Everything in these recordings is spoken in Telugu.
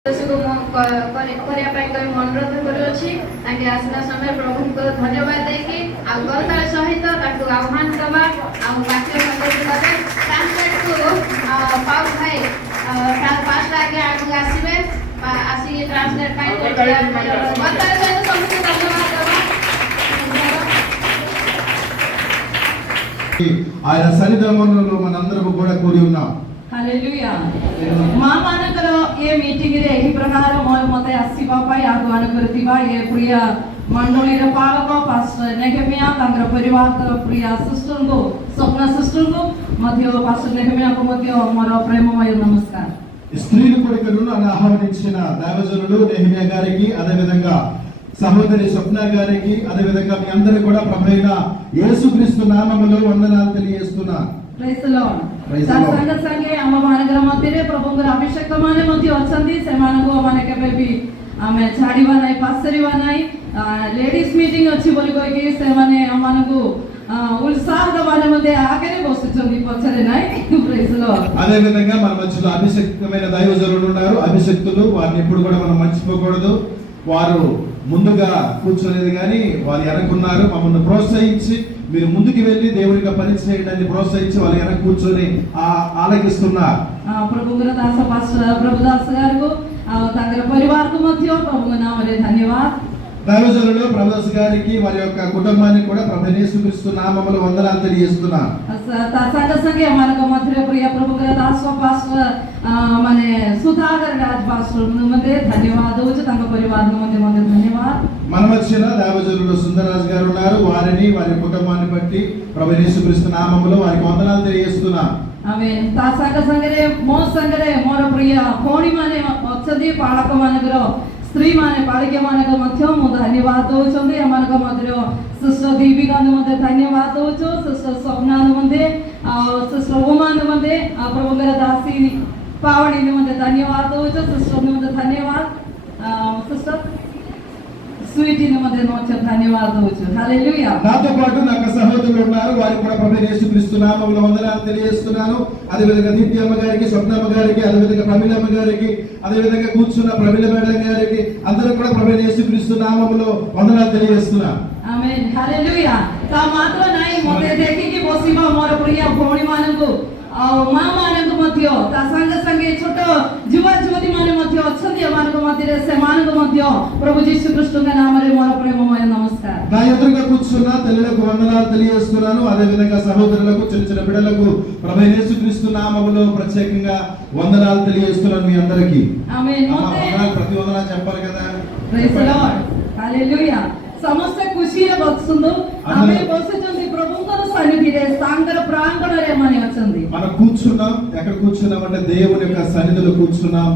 अनुरोध करुच्छी आसना समय प्रभु को धन्यवाद देकी गौरतार सहित आह्वान करवा वाक्य ट्रांसलेट को पाउ भाई 5 आगे आगे आसवे आसी ट्रांसलेट गौरतार सहित समस्त धन्यवाद ఆయన సన్నిధానంలో మనందరము కూడా కూడి ఉన్నాం. हालेलुया मां मानकर ये मीटिंग रे एही प्रकार मोर मते आसीबा पाई आह्वान करतिबा ये प्रिय मंडली रे पालक पास्टर नेहमिया तांगर परिवार तर प्रिय सिस्टर को स्वप्न सिस्टर को मध्य पास्टर नेहमिया को मध्य मोर प्रेममय नमस्कार. స్త్రీలు కొడుకులను ఆహ్వానించిన దైవజనులు నెహెమియా గారికి అదే విధంగా సహోదరి స్వప్న గారికి అదే విధంగా మీ అందరికీ కూడా ప్రభువైన యేసుక్రీస్తు నామములో వందనాలు తెలియజేస్తున్నా. Praise the Lord. संगे संगे आम मानकर मध्य प्रभुंकर अभिषेक माने मध्य अछंती सेमानकु माने केबे भी आमे छाड़ीबा नै पासरिबा नै लेडीज मीटिंग अछि बोली कोइ कि से माने आमानकु उत्साह दबाने मध्य आगरे बसुचंदी पछरे नै. Praise the Lord. అదే విధంగా మన మధ్యలో అభిషేకమైన దైవజనులు ఉన్నారు. అభిషేక్తులు వారిని ఎప్పుడు కూడా మనం మర్చిపోకూడదు. వారు ముందుగా కూర్చోలేదు కానీ వారు వెనకున్నారు. మమ్మల్ని ప్రోత్సహించి మీరు ముందుకు వెళ్ళి దేవునికి పని చేయడానికి ప్రోత్సహించి వాళ్ళు వెనక కూర్చొని ఆలకిస్తున్నారు. प्रभुंकर दास पास्टर प्रभुदास गारको तांगर परिवार को मध्य प्रभुंकर नामले धन्यवाद. దైవజనులు ప్రభుదాస్ గారికి వారి యొక్క కుటుంబానికి కూడా ప్రభువైన యేసుక్రీస్తు నామములో వందనాలు తెలియజేస్తున్నా. संगे संगे हमारे मध्य प्रिय प्रभुंकर दास पास्टर माने सुधाकर राज पास्टर मध्य धन्यवाद होச்சு तांग परिवार मध्य मध्य धन्यवाद. మన మధ్యన దైవజనులు సుందరరాజ్ గారు ఉన్నారు. వారిని వారి కుటుంబాన్ని బట్టి ప్రభువైన యేసుక్రీస్తు నామములో వారికి వందనాలు తెలియజేస్తున్నా. आमेन. ता संगे मो संगे मोर प्रिय कोणी माने अछदी पालक मानकर स्त्री माने पालिके मानक मध्य मु धन्यवाद होचंदी. हमनक मध्य सिस्टर दीपिका मध्य धन्यवाद होचो. सिस्टर स्वप्ना मध्य सिस्टर उमा मध्य प्रभुंकर दासी पावनी मध्य धन्यवाद होचो. सिस्टर मध्य धन्यवाद. सिस्टर స్వీటీ మధ్య నోచ ధన్యవాదాలు होचो. హల్లెలూయా. నాతో పాటు నాకు సహోదరులు ఉన్నారు. వారికి కూడా ప్రభువైన యేసుక్రీస్తు నామములో వందనాలు తెలియజేస్తున్నాను. అదే విధంగా నిత్యమ్మ గారికి, స్వప్నమ్మ గారికి, అదే విధంగా ప్రమిళమ్మ గారికి, అదే విధంగా కూర్చున్న ప్రమిళ మేడం గారికి అందరూ కూడా ప్రభువైన యేసుక్రీస్తు నామములో వందనాలు తెలియజేస్తున్నా. ఆమేన్. హల్లెలూయా. తా మాత్ర నాయి మతే देखिकी बसिबा मोर प्रिय भौणी मानकु मां मानकु मध्य ता संग संगे छोट युवा युवती माने मध्य अछंती मानक मध्य से मानक मध्य प्रभु यीशु कृष्ण के नाम रे मोर प्रेममय नमस्कार. నా ఎదురుగా కూర్చున్న తల్లులకు వందనాలు తెలియజేస్తున్నాను. అదే విధంగా సహోదరులకు, చిన్న చిన్న బిడ్డలకు ప్రభువైన యేసుక్రీస్తు నామములో ప్రత్యేకంగా వందనాలు తెలియజేస్తున్నాను మీ అందరికీ. ఆమేన్. ప్రతి వందనాలు చెప్పాలి కదా. Praise the lord. హల్లెలూయా. समस्त खुशी रे बसुंदु आमे बसुचंदी प्रभुंकर सन्निधिरे सांगर प्रांगणरे माने अचंदी. మనం కూర్చున్నాం. ఎక్కడ కూర్చున్నాం అంటే దేవుని యొక్క సన్నిధిలో కూర్చున్నాం.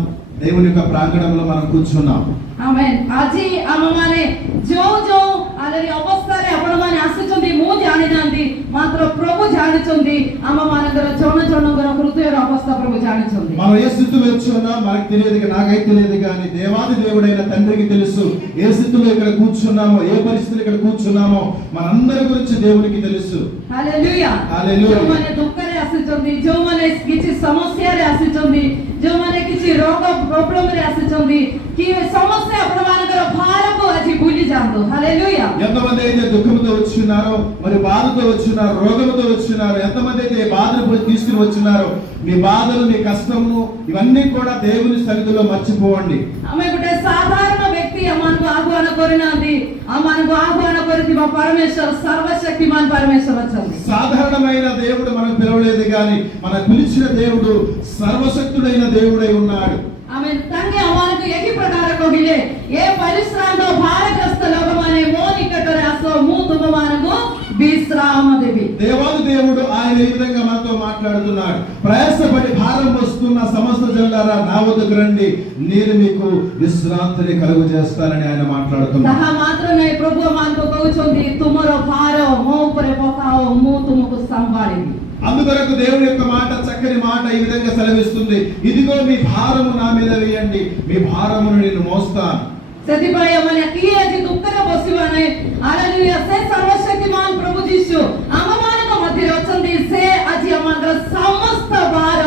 దేవుని యొక్క ప్రాంగణంలో మనం కూర్చున్నాం. ఆమేన్. ఆజి ఆమమానే जो जो आलरी अवस्था रे आपण माने आसुचंदी मु जानि नांदी मात्र प्रभु जानिचंदी आममानगर जोन जोनगर हृदयर अवस्था प्रभु जानिचंदी. మనం ఏ స్థితిలో వచ్చున్నాం మనకు తెలియదు, నాకైతే తెలియదు కానీ దేవాది దేవుడైన తండ్రికి తెలుసు. ఏ స్థితిలో ఇక్కడ కూర్చున్నామో, ఏ పరిస్థితిలో ఇక్కడ కూర్చున్నామో మనందరి గురించి దేవునికి తెలుసు. हालेलुया. हालेलुया. जो माने दुख रे आसुचंदी, जो माने किछि समस्या रे आसुचंदी, जो माने किछि रोग प्रॉब्लम रे आसुचंदी कि समस्या आपण मानकर भार को अजी भूली जांदो. हालेलुया. ఎంతమంది అయితే దుఃఖంతో వచ్చున్నారో, మరి బాధతో వచ్చున్నారో, రోగంతో వచ్చున్నారో, ఎంతమంది అయితే బాధను తీసుకుని వచ్చున్నారో మీ బాధలు, మీ కష్టము ఇవన్నీ కూడా దేవుని సన్నిధిలో మర్చిపోండి. ఆమె ଗୋଟେ సాధారణ వ్యక్తి అమ్మకు ఆహ్వాన కొరినాంది. అమ్మకు ఆహ్వాన కొరితిబా పరమేశ్వర సర్వశక్తిమాన్ పరమేశ్వర వచ్చండి. సాధారణమైన దేవుడు మనకు పిలవలేదు కానీ మన పిలిచిన దేవుడు సర్వశక్తుడైన దేవుడై ఉన్నాడు. ఆమె తంగే అమ్మకు ఏకి ప్రకార కోగిలే ఏ పరిశ్రాంతో భారగ్రస్త లోకమానే మో నికటరే ఆసో ము తుమమానకు విశ్రామ దేవి. దేవాది దేవుడు ఆయన ఈ విధంగా మనతో మాట్లాడుతున్నాడు. ప్రయాసపడి భారం వస్తున్న సమస్త జనులారా నా వద్దకు రండి, నేను మీకు విశ్రాంతిని కలుగజేస్తానని ఆయన మాట్లాడుతున్నాడు. ତାହା ମାତ୍ର ନାହିଁ ପ୍ରଭୁ ଆମକୁ କହୁଛନ୍ତି ତୁମର ଭାର ମୋ ଉପରେ ପକାଅ ମୁଁ ତୁମକୁ ସମ୍ଭାଳିବି. అందుకొరకు దేవుని యొక్క మాట, చక్కని మాట ఈ విధంగా సెలవిస్తుంది. ఇదిగో మీ భారము నా మీద వేయండి, మీ భారమును నేను మోస్తాను. ସେଥିପାଇଁ ଆମମାନେ କିଏ ଆଜି ଦୁଃଖରେ ବସିବା ନାହିଁ. ହାଲେଲୁୟା. ସେ ସର୍ବଶକ୍ତିମାନ ପ୍ରଭୁ ଯୀଶୁ ଆମମାନଙ୍କ ମଧ୍ୟରେ ଅଛନ୍ତି. ସେ ଆଜି ଆମର ସମସ୍ତ ଭାର,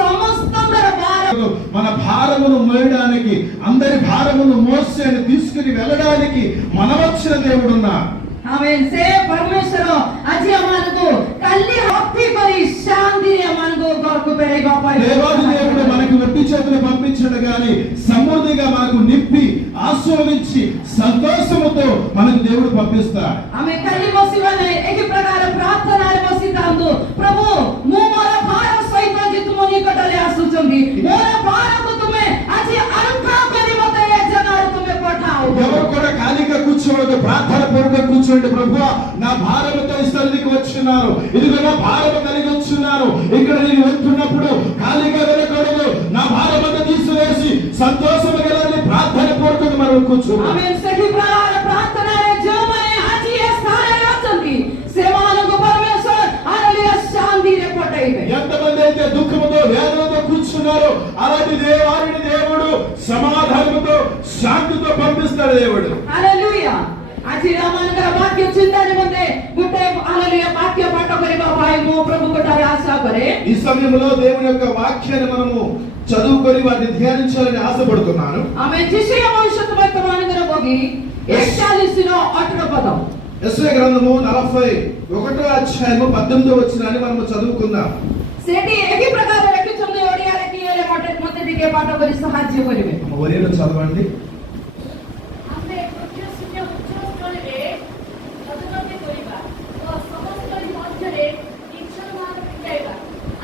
ସମସ୍ତଙ୍କର ଭାର మన భారమును మోయడానికి, అందరి భారమును మోసి తీసుకుని వెళ్ళడానికి మనవచ్చిన దేవుడున్నా. आमेन से परमेश्वर आज हमनको कल्ली हफ्ती करी शांति हमनको घर को पेरेगा पाए దేవాది దేవుడు మనకు వెట్టి చేతులు పంపించడు గాని సమృద్ధిగా మనకు నింపి ఆశీర్వదించి సంతోషముతో మనకు దేవుడు పంపిస్తాడు. हमें कल्ली मसीवाने एक प्रकार प्रार्थना रे मसीतांदो प्रभु मु मोरा भार सहित जे तुम निकटले आसुचंगी मोरा भार को तुम्हें आज हल्का करी मते ये जगह तुम्हें पठाओ. ఎవరు కూడా ఖాళీగా కూర్చోవద్దు, ప్రార్థన పూర్వకంగా కూర్చోండి. ప్రభువా నా భారముతో ఈ స్థలికి వచ్చున్నాను, ఇదిగో నా భారము కలిగి వచ్చున్నాను, ఇక్కడ నేను వెళ్తున్నప్పుడు ఖాళీగా వెళ్ళకూడదు, నా భారమంతా తీసివేసి సంతోషంగా వెళ్ళాలని ప్రార్థన పూర్వకంగా మనం కూర్చోవాలి. आमेन सही प्रकार प्रार्थना रे जो मने आज ये स्थाने रचंगी सेवानको परमेश्वर आनलिय शांति रे पठाइबे. ఎంతమంది అయితే దుఃఖముతో వేదనతో కూర్చున్నారో అలాంటి దేవుడు సమాధానముతో శాంతితో పంపిస్తాడు దేవుడు. हालेलुया. आज रामानगर वाक्य चिंतन मध्ये गुटे हालेलुया वाक्य पाठ करिबा भाई मो प्रभु कोठारे आशा करे. ఈ సమయంలో దేవుని యొక్క వాక్యాన్ని మనము చదువుకొని వాటిని ధ్యానించాలని ఆశపడుతున్నాను. ఆమె జిషయ భవిష్యత్తు వర్తమానగర బోగి 41 નો 18 పదం. యెషయా గ్రంథము 41వ అధ్యాయము 18వ వచనాన్ని మనము చదువుకుందాం. ସେଠି ଏହି ପ୍ରକାର ଲେଖିଛନ୍ତି ଓଡ଼ିଆରେ କି ହେଲେ ମତେ ଟିକେ ପାଠ କରି ସାହାଯ୍ୟ କରିବେ. ఒరియలో చదవండి. ଆମେ ପୃଥ୍ୱୀ ଶୂନ୍ୟ ଉଚ୍ଚ ସ୍ଥଳରେ ପଦୋନ୍ନତି କରିବା ଓ ସମସ୍ତଙ୍କ ମଧ୍ୟରେ ନିଶ୍ଚୟମାନ ବିତାଇବା.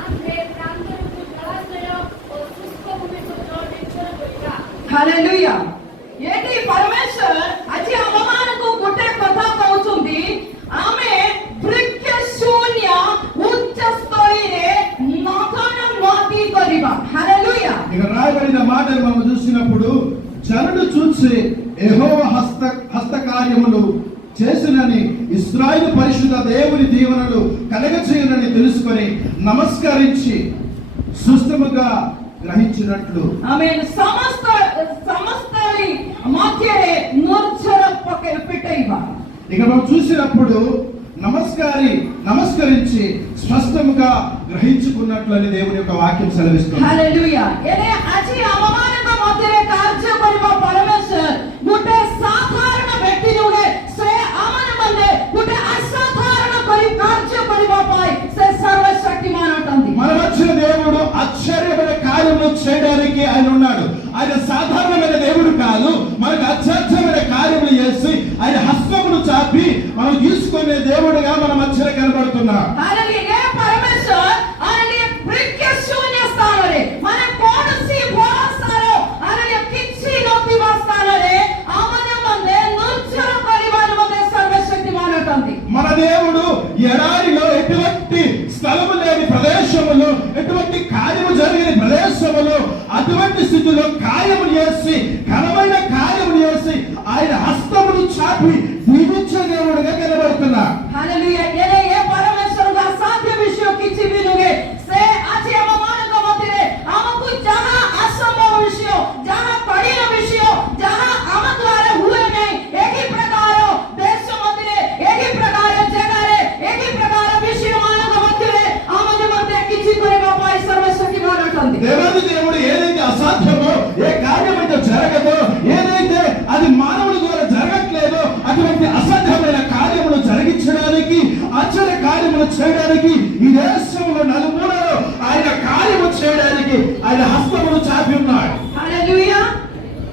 ଆମେ ପ୍ରାନ୍ତରକୁ ଜଳାଶୟ ଓ ଶୁଷ୍କ ଭୂମିକୁ ଜଳ ନିଶ୍ଚୟ କରିବା. ହାଲେଲୁୟା. ଏଠି ପରମେଶ୍ୱର ଆଜି ଆମମାନଙ୍କୁ ଗୋଟେ କଥା କହୁଛନ୍ତି, ଆମେ ବୃକ୍ଷ ଶୂନ୍ୟ ଉଚ୍ଚ ସ୍ଥଳରେ నతి କରିବା. ହାଲେଲୁୟା. ఇక రాయబడిన మాటలు మనం చూసినప్పుడు జనుడు చూసి యెహోవా హస్తకార్యములు చేసినని ఇశ్రాయేలు పరిశుద్ధ దేవుని దీవెనలు కలగచేయునని తెలుసుకొని నమస్కరించి సుస్థముగా గ్రహించినట్లు. ఆమేన్. సమస్తలి మధ్యరే నిర్జర పెట్టేయవా. ఇక మనం చూసినప్పుడు నమస్కరించి స్పష్టముగా గ్రహించుకున్నట్లు అని దేవుని యొక్క వాక్యం సెలవిస్తుంది. హల్లెలూయా. ఎనే అజి అవమానక మధ్యరే కార్య କରିବା పరమేశ్వర ଗୋଟେ సాధారణ వ్యక్తి నుడే ସେ ଆମନ మందే ଗୋଟେ అసాధారణ కార్య କରିବା ପାଇଁ ସେ సర్వశక్తిమాన్ అటంది. మన మధ్య దేవుడు ఆశ్చర్యమైన కార్యములు చేయడానికి ఆయన ఉన్నాడు. ఆయన సాధారణమైన దేవుడు కాదు, మనకు ఆశ్చర్యమైన కార్యములు చేసి ఆయన హస్తమును చాపి మనం తీసుకునే దేవుడుగా మన మధ్యలో కనబడుతున్నాడు. హల్లెలూయా. పరమేశ్వర ఆయన బృక్య శూన్య స్థానరే మన కోణసి భరోసాలో ఆయన కిచ్చి నోతివా స్థానరే ఆమన మందే నిర్జర పరివార మందే సర్వశక్తిమాన్ అటంది. మన దేవుడు ఎడారిలో ఎటువంటి స్థలము లేని ప్రదేశములో, ఎటువంటి కార్యము జరిగిన ప్రదేశములో, అటువంటి స్థితిలో కార్యములు చేసి ఘనమైన కార్యములు చేసి ఆయన హస్తమును చాపి దీవించే దేవుడుగా కనబడుతున్నాడు. हालेलुया. एले ये परमेश्वर का साध्य विषय किछि भी नुगे से आछि हम मानक मतिरे हमकु जहां असंभव विषय, जहां कठिन विषय, जहां हम द्वारा हुए नहीं, एक ही प्रकार देश मतिरे, एक ही प्रकार जगह रे, एक ही प्रकार विषय मानक मतिरे हमने मते किछि करबा पाई सर्वशक्तिमान अटंदी. దేవాది దేవుడు ఏదైతే అసాధ్యమో, ఏ కార్యమైతే జరగదో, ఏదైతే అది మానవుడి ద్వారా జరగట్లేదో అటువంటి అసాధ్యమైన కార్యములు జరిగించడానికి, ఆశ్చర్య కార్యములు చేయడానికి, ఈ దేశంలో నలుమూలలో ఆయన కార్యము చేయడానికి ఆయన హస్తమును చాపి ఉన్నాడు. हालेलुया.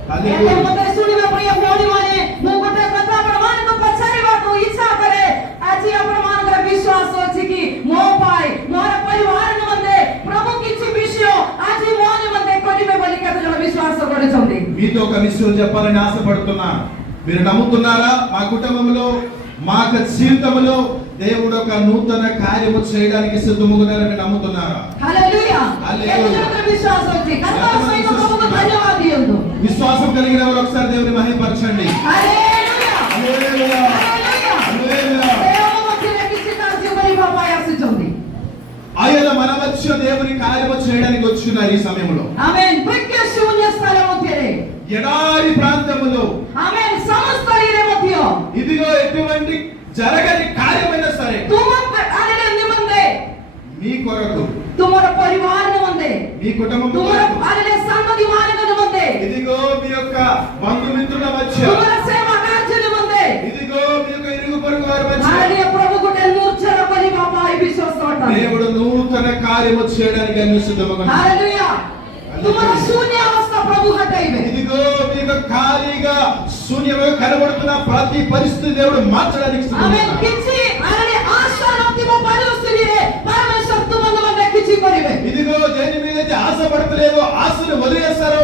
हालेलुया. ये मते सुनिबे प्रिय भौणी माने मु गोटे कथा प्रमाण को पछारीबा को इच्छा करे. आजि प्रमाण कर विश्वास अछि कि मो पाई मोर परिवार निमंते प्रभु किछि विषय आजि मो निमंते करिबे बोली कथा जण विश्वास करछन्ती. మీతో ఒక విషయం చెప్పాలని ఆశపడుతున్నా. మీరు నమ్ముతున్నారా? మా కుటుంబంలో, మా జీవితంలో దేవుడు ఒక నూతన కార్యము చేయడానికి సిద్ధముగున్నారని నమ్ముతున్నారా? हालेलुया. हालेलुया. ये विश्वास अछि. कथा सहित प्रभुకు धन्यवाद दियंतु. విశ్వాసం కలిగిన వారు ఒకసారి దేవుని మహిమపరచండి. हालेलुया. హల్లెలూయా. हालेलुया. హల్లెలూయా. దేవ మధ్యరే కిछि కార్య କରିବା ପାଇଁ ଆସିଛନ୍ତି. ఆయన మన మధ్య దేవుని కార్యము చేయడానికి వచ్చినారు ఈ సమయంలో. ఆమేన్. బృక్య శూన్య స్థల మధ్యరే ఎడారి ప్రాంతములో, ఆమేన్, సమస్త ఇరే మధ్య ఇదిగో ఎటువంటి జరగని కార్యమైనా సరే तुम आने निमंदे మీ కొరకు, तुम्हारा परिवार निमंदे మీ కుటుంబం ତୁମର కొరకు, ଆରେ ସାଙ୍ଗତି ମାନଙ୍କ ନିମନ୍ତେ, ఇదిగో మీ యొక్క బంధుమిత్రుల మధ్య, ତୁମର ସେବା କାର୍ଯ୍ୟ ନିମନ୍ତେ ఇదిగో మీ యొక్క ఇరుగు పొరుగు వారి మధ్య ଆରେ ପ୍ରଭୁ ଗୋଟେ ନୂର୍ଚ୍ଛର କରିବା ପାଇଁ ବିଶ୍ୱାସ ଅଟନ୍ତି। దేవుడు నూతన కార్యము చేయడానికి అన్ని సిద్ధముగా ఉన్నాడు. ହାଲେଲୁୟା। ତୁମର ଶୂନ୍ୟ ଅବସ୍ଥା ପ୍ରଭୁ ହଟାଇବେ। ఇదిగో మీకు ఖాళీగా శూన్యంగా కనబడుతున్న ప్రతి పరిస్థితి దేవుడు మార్చడానికి ଆମେ సిద్ధంగా ఉన్నాడు. କିଛି ଆରେ ఆశ నଥିବ ପରିସ୍ଥିତିରେ ପରମେଶ୍ୱର ତୁମ ନିମନ୍ତେ କିଛି କରିବେ। ఇదిగో దేని మీద అయితే ఆశ పడతలేదో, ఆశను వదిలేస్తారో,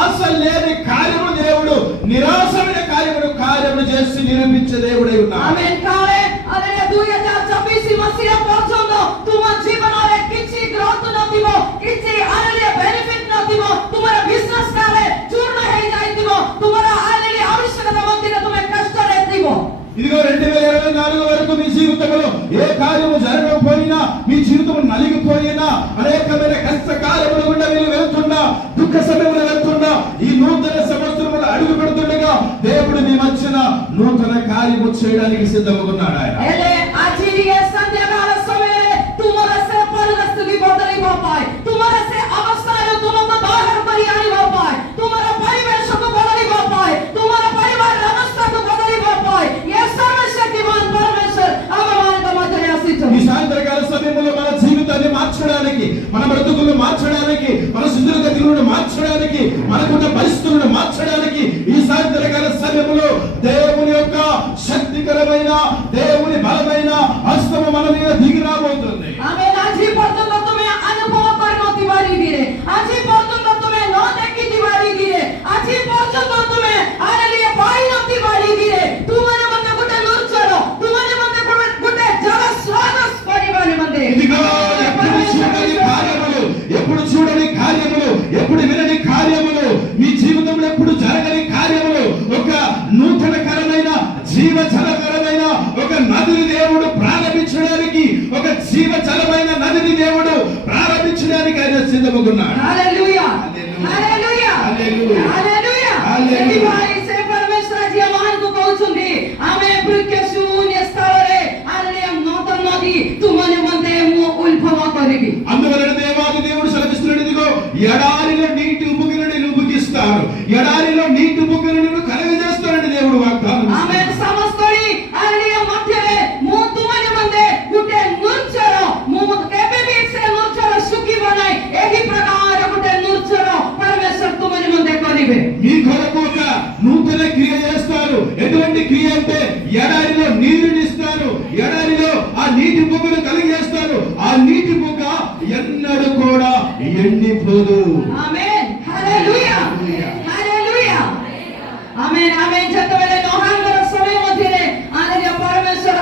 ఆశ లేని కార్యము దేవుడు, నిరాశమైన కార్యములు చేసి నిరూపించే దేవుడై ఉన్నాడు. ଆମେ କାଳେ ଆରେ 2024 ମସିହା ପର୍ଯ୍ୟନ୍ତ ତୁମ ଜୀବନରେ କିଛି ଗ୍ରୋଥ ନଥିବ, କିଛି ଆରେ ବେନିଫିଟ ନଥିବ, ତୁମର ବିଜନେସ କାଳେ ଚୂର୍ଣ୍ଣ ହେଇଯାଇଥିବ, ତୁମର ଆରେ ଆବଶ୍ୟକତା ମଧ୍ୟରେ ତୁମେ କଷ୍ଟରେ ଥିବ। ఇదిగో 2024 వరకు మీ జీవితంలో ఏ కార్యము జరగకపోయినా, మీ జీవితం నలిగిపోయినా, అనేకమైన కష్ట కార్యములు గుండా మీరు వెళ్తున్నా, దుఃఖ సమయంలో వెళ్తున్నా, ఈ నూతన సంవత్సరంలో అడుగు పెడుతుండగా దేవుడు మీ మధ్యన నూతన కార్యము చేయడానికి సిద్ధంగా ఉన్నాడు ఆయన. ହେଲେ ଆଜି ଏ ସନ୍ଧ୍ୟାକାଳ ସମୟରେ ତୁମର ସେ ପରିସ୍ଥିତି ବଦଳିବା ପାଇଁ, ତୁମର ସେ ଅବସ୍ଥାରୁ ତୁମକୁ ବାହାର କରି ଆଣିବା ପାଇଁ, ତୁମର ପରିବେଶକୁ ବଦଳିବା ପାଇଁ, ତୁମର ପରିବାରର ଅବସ୍ଥାକୁ ବଦଳିବା ପାଇଁ ଏ ସର୍వଶକ୍ତିମାନ ପରମେଶ୍ୱର ଆମମାନଙ୍କ ମଧ୍ୟରେ ఈ ଆସିଛନ୍ତି। సాయంత్రకాల సమయంలో మన జీవితాన్ని మార్చడానికి, మన బ్రతుకులను మార్చడానికి, మన స్థితిగతులను మార్చడానికి, మనకున్న పరిస్థితులను మార్చడానికి ఈ సాయంత్రకాల సమయంలో దేవుని యొక్క శక్తికరమైన, దేవుని బలమైన హస్తము మన మీద దిగి రాబోతుంది. ଆମେ ଆଜି ପର୍ଯ୍ୟନ୍ତ ତୁମେ ଅନୁଭବ କରିନଥିବା ରୀତିରେ, ଆଜି ପର୍ଯ୍ୟନ୍ତ ତୁମେ ନ ଦେଖିଥିବା ରୀତିରେ, ଆଜି ପର୍ଯ୍ୟନ୍ତ ତୁମେ ଆରେଲିଏ ପାଇନଥିବା ରୀତିରେ ତୁମର ମତେ ଗୋଟେ ନୂର୍ଚ୍ଛର, ତୁମର ମତେ ଗୋଟେ ଜଳ ସ୍ୱାଗତ କରିବା ନିମନ୍ତେ ఇదిగో ఎప్పుడు చూడని కార్యములు, ఎప్పుడు చూడని కార్యములు, ఎప్పుడు వినని కార్యములు, మీ జీవితంలో ఎప్పుడు జరగని కార్యములు, ఒక నూతనకరమైన జీవజలకరమైన ఒక నదిని దేవుడు ప్రారంభించడానికి, ఒక జీవజలమైన నదిని దేవుడు ప్రారంభించడానికి ఆయన సిద్ధమగున్నాడు. హల్లెలూయా, హల్లెలూయా, హల్లెలూయా, హల్లెలూయా। హల్లెలూయా। ସେଥିପାଇଁ ସେ ପରମେଶ୍ୱର ଆଜି ଆମମାନଙ୍କୁ କହୁଛନ୍ତି, ଆମେ ବୃକ୍ଷ ଶୂନ୍ୟ ସ୍ଥଳରେ ଆରେଲିଏ ନୂତନ ନଦୀ ତୁମ ନିମନ୍ତେ ମୁଁ ଉଦ୍ଭବ କରିବି। అందువలన దేవాది దేవుడు సెలవిస్తున్నాడు, ఇదిగో ఎడారిలో నీటి ఉబుకిని ఉబుకిస్తాను, ఎడారిలో నీటి ఉబుకిని కలగజేస్తానని దేవుడు వాగ్దానం ଆମେ ఇస్తున్నాడు. ସମସ୍ତରି ଆରେଲିଏ ମଧ୍ୟରେ ମୁଁ ତୁମ ନିମନ୍ତେ ଗୋଟେ ନୂର୍ଚ୍ଛର, ମୁଁ କେବେ ବି ସେ ନୂର୍ଚ୍ଛର ଶୁଖିବ ନାହିଁ, ଏହି ପ୍ରକାର ଗୋଟେ ନୂର୍ଚ୍ଛର ପରମେଶ୍ୱର ତୁମ ନିମନ୍ତେ କରିବେ। మీ కొరకు ఒక నూతన క్రియ చేస్తారు. ఎటువంటి క్రియ అంటే ఎడారిలో నీరుని ఇస్తారు, ఎడారిలో ఆ నీటి బుగ్గను కలిగేస్తారు, ఆ నీటి బుగ్గ ఎన్నడూ కూడా ఎండిపోదు. ఆమేన్, హల్లెలూయా, హల్లెలూయా, ఆమేన్, ఆమేన్। ଯେତେବେଳେ ନୋହାଙ୍କର ସମୟ ମଧ୍ୟରେ ଆରେଲିଏ ପରମେଶ୍ୱର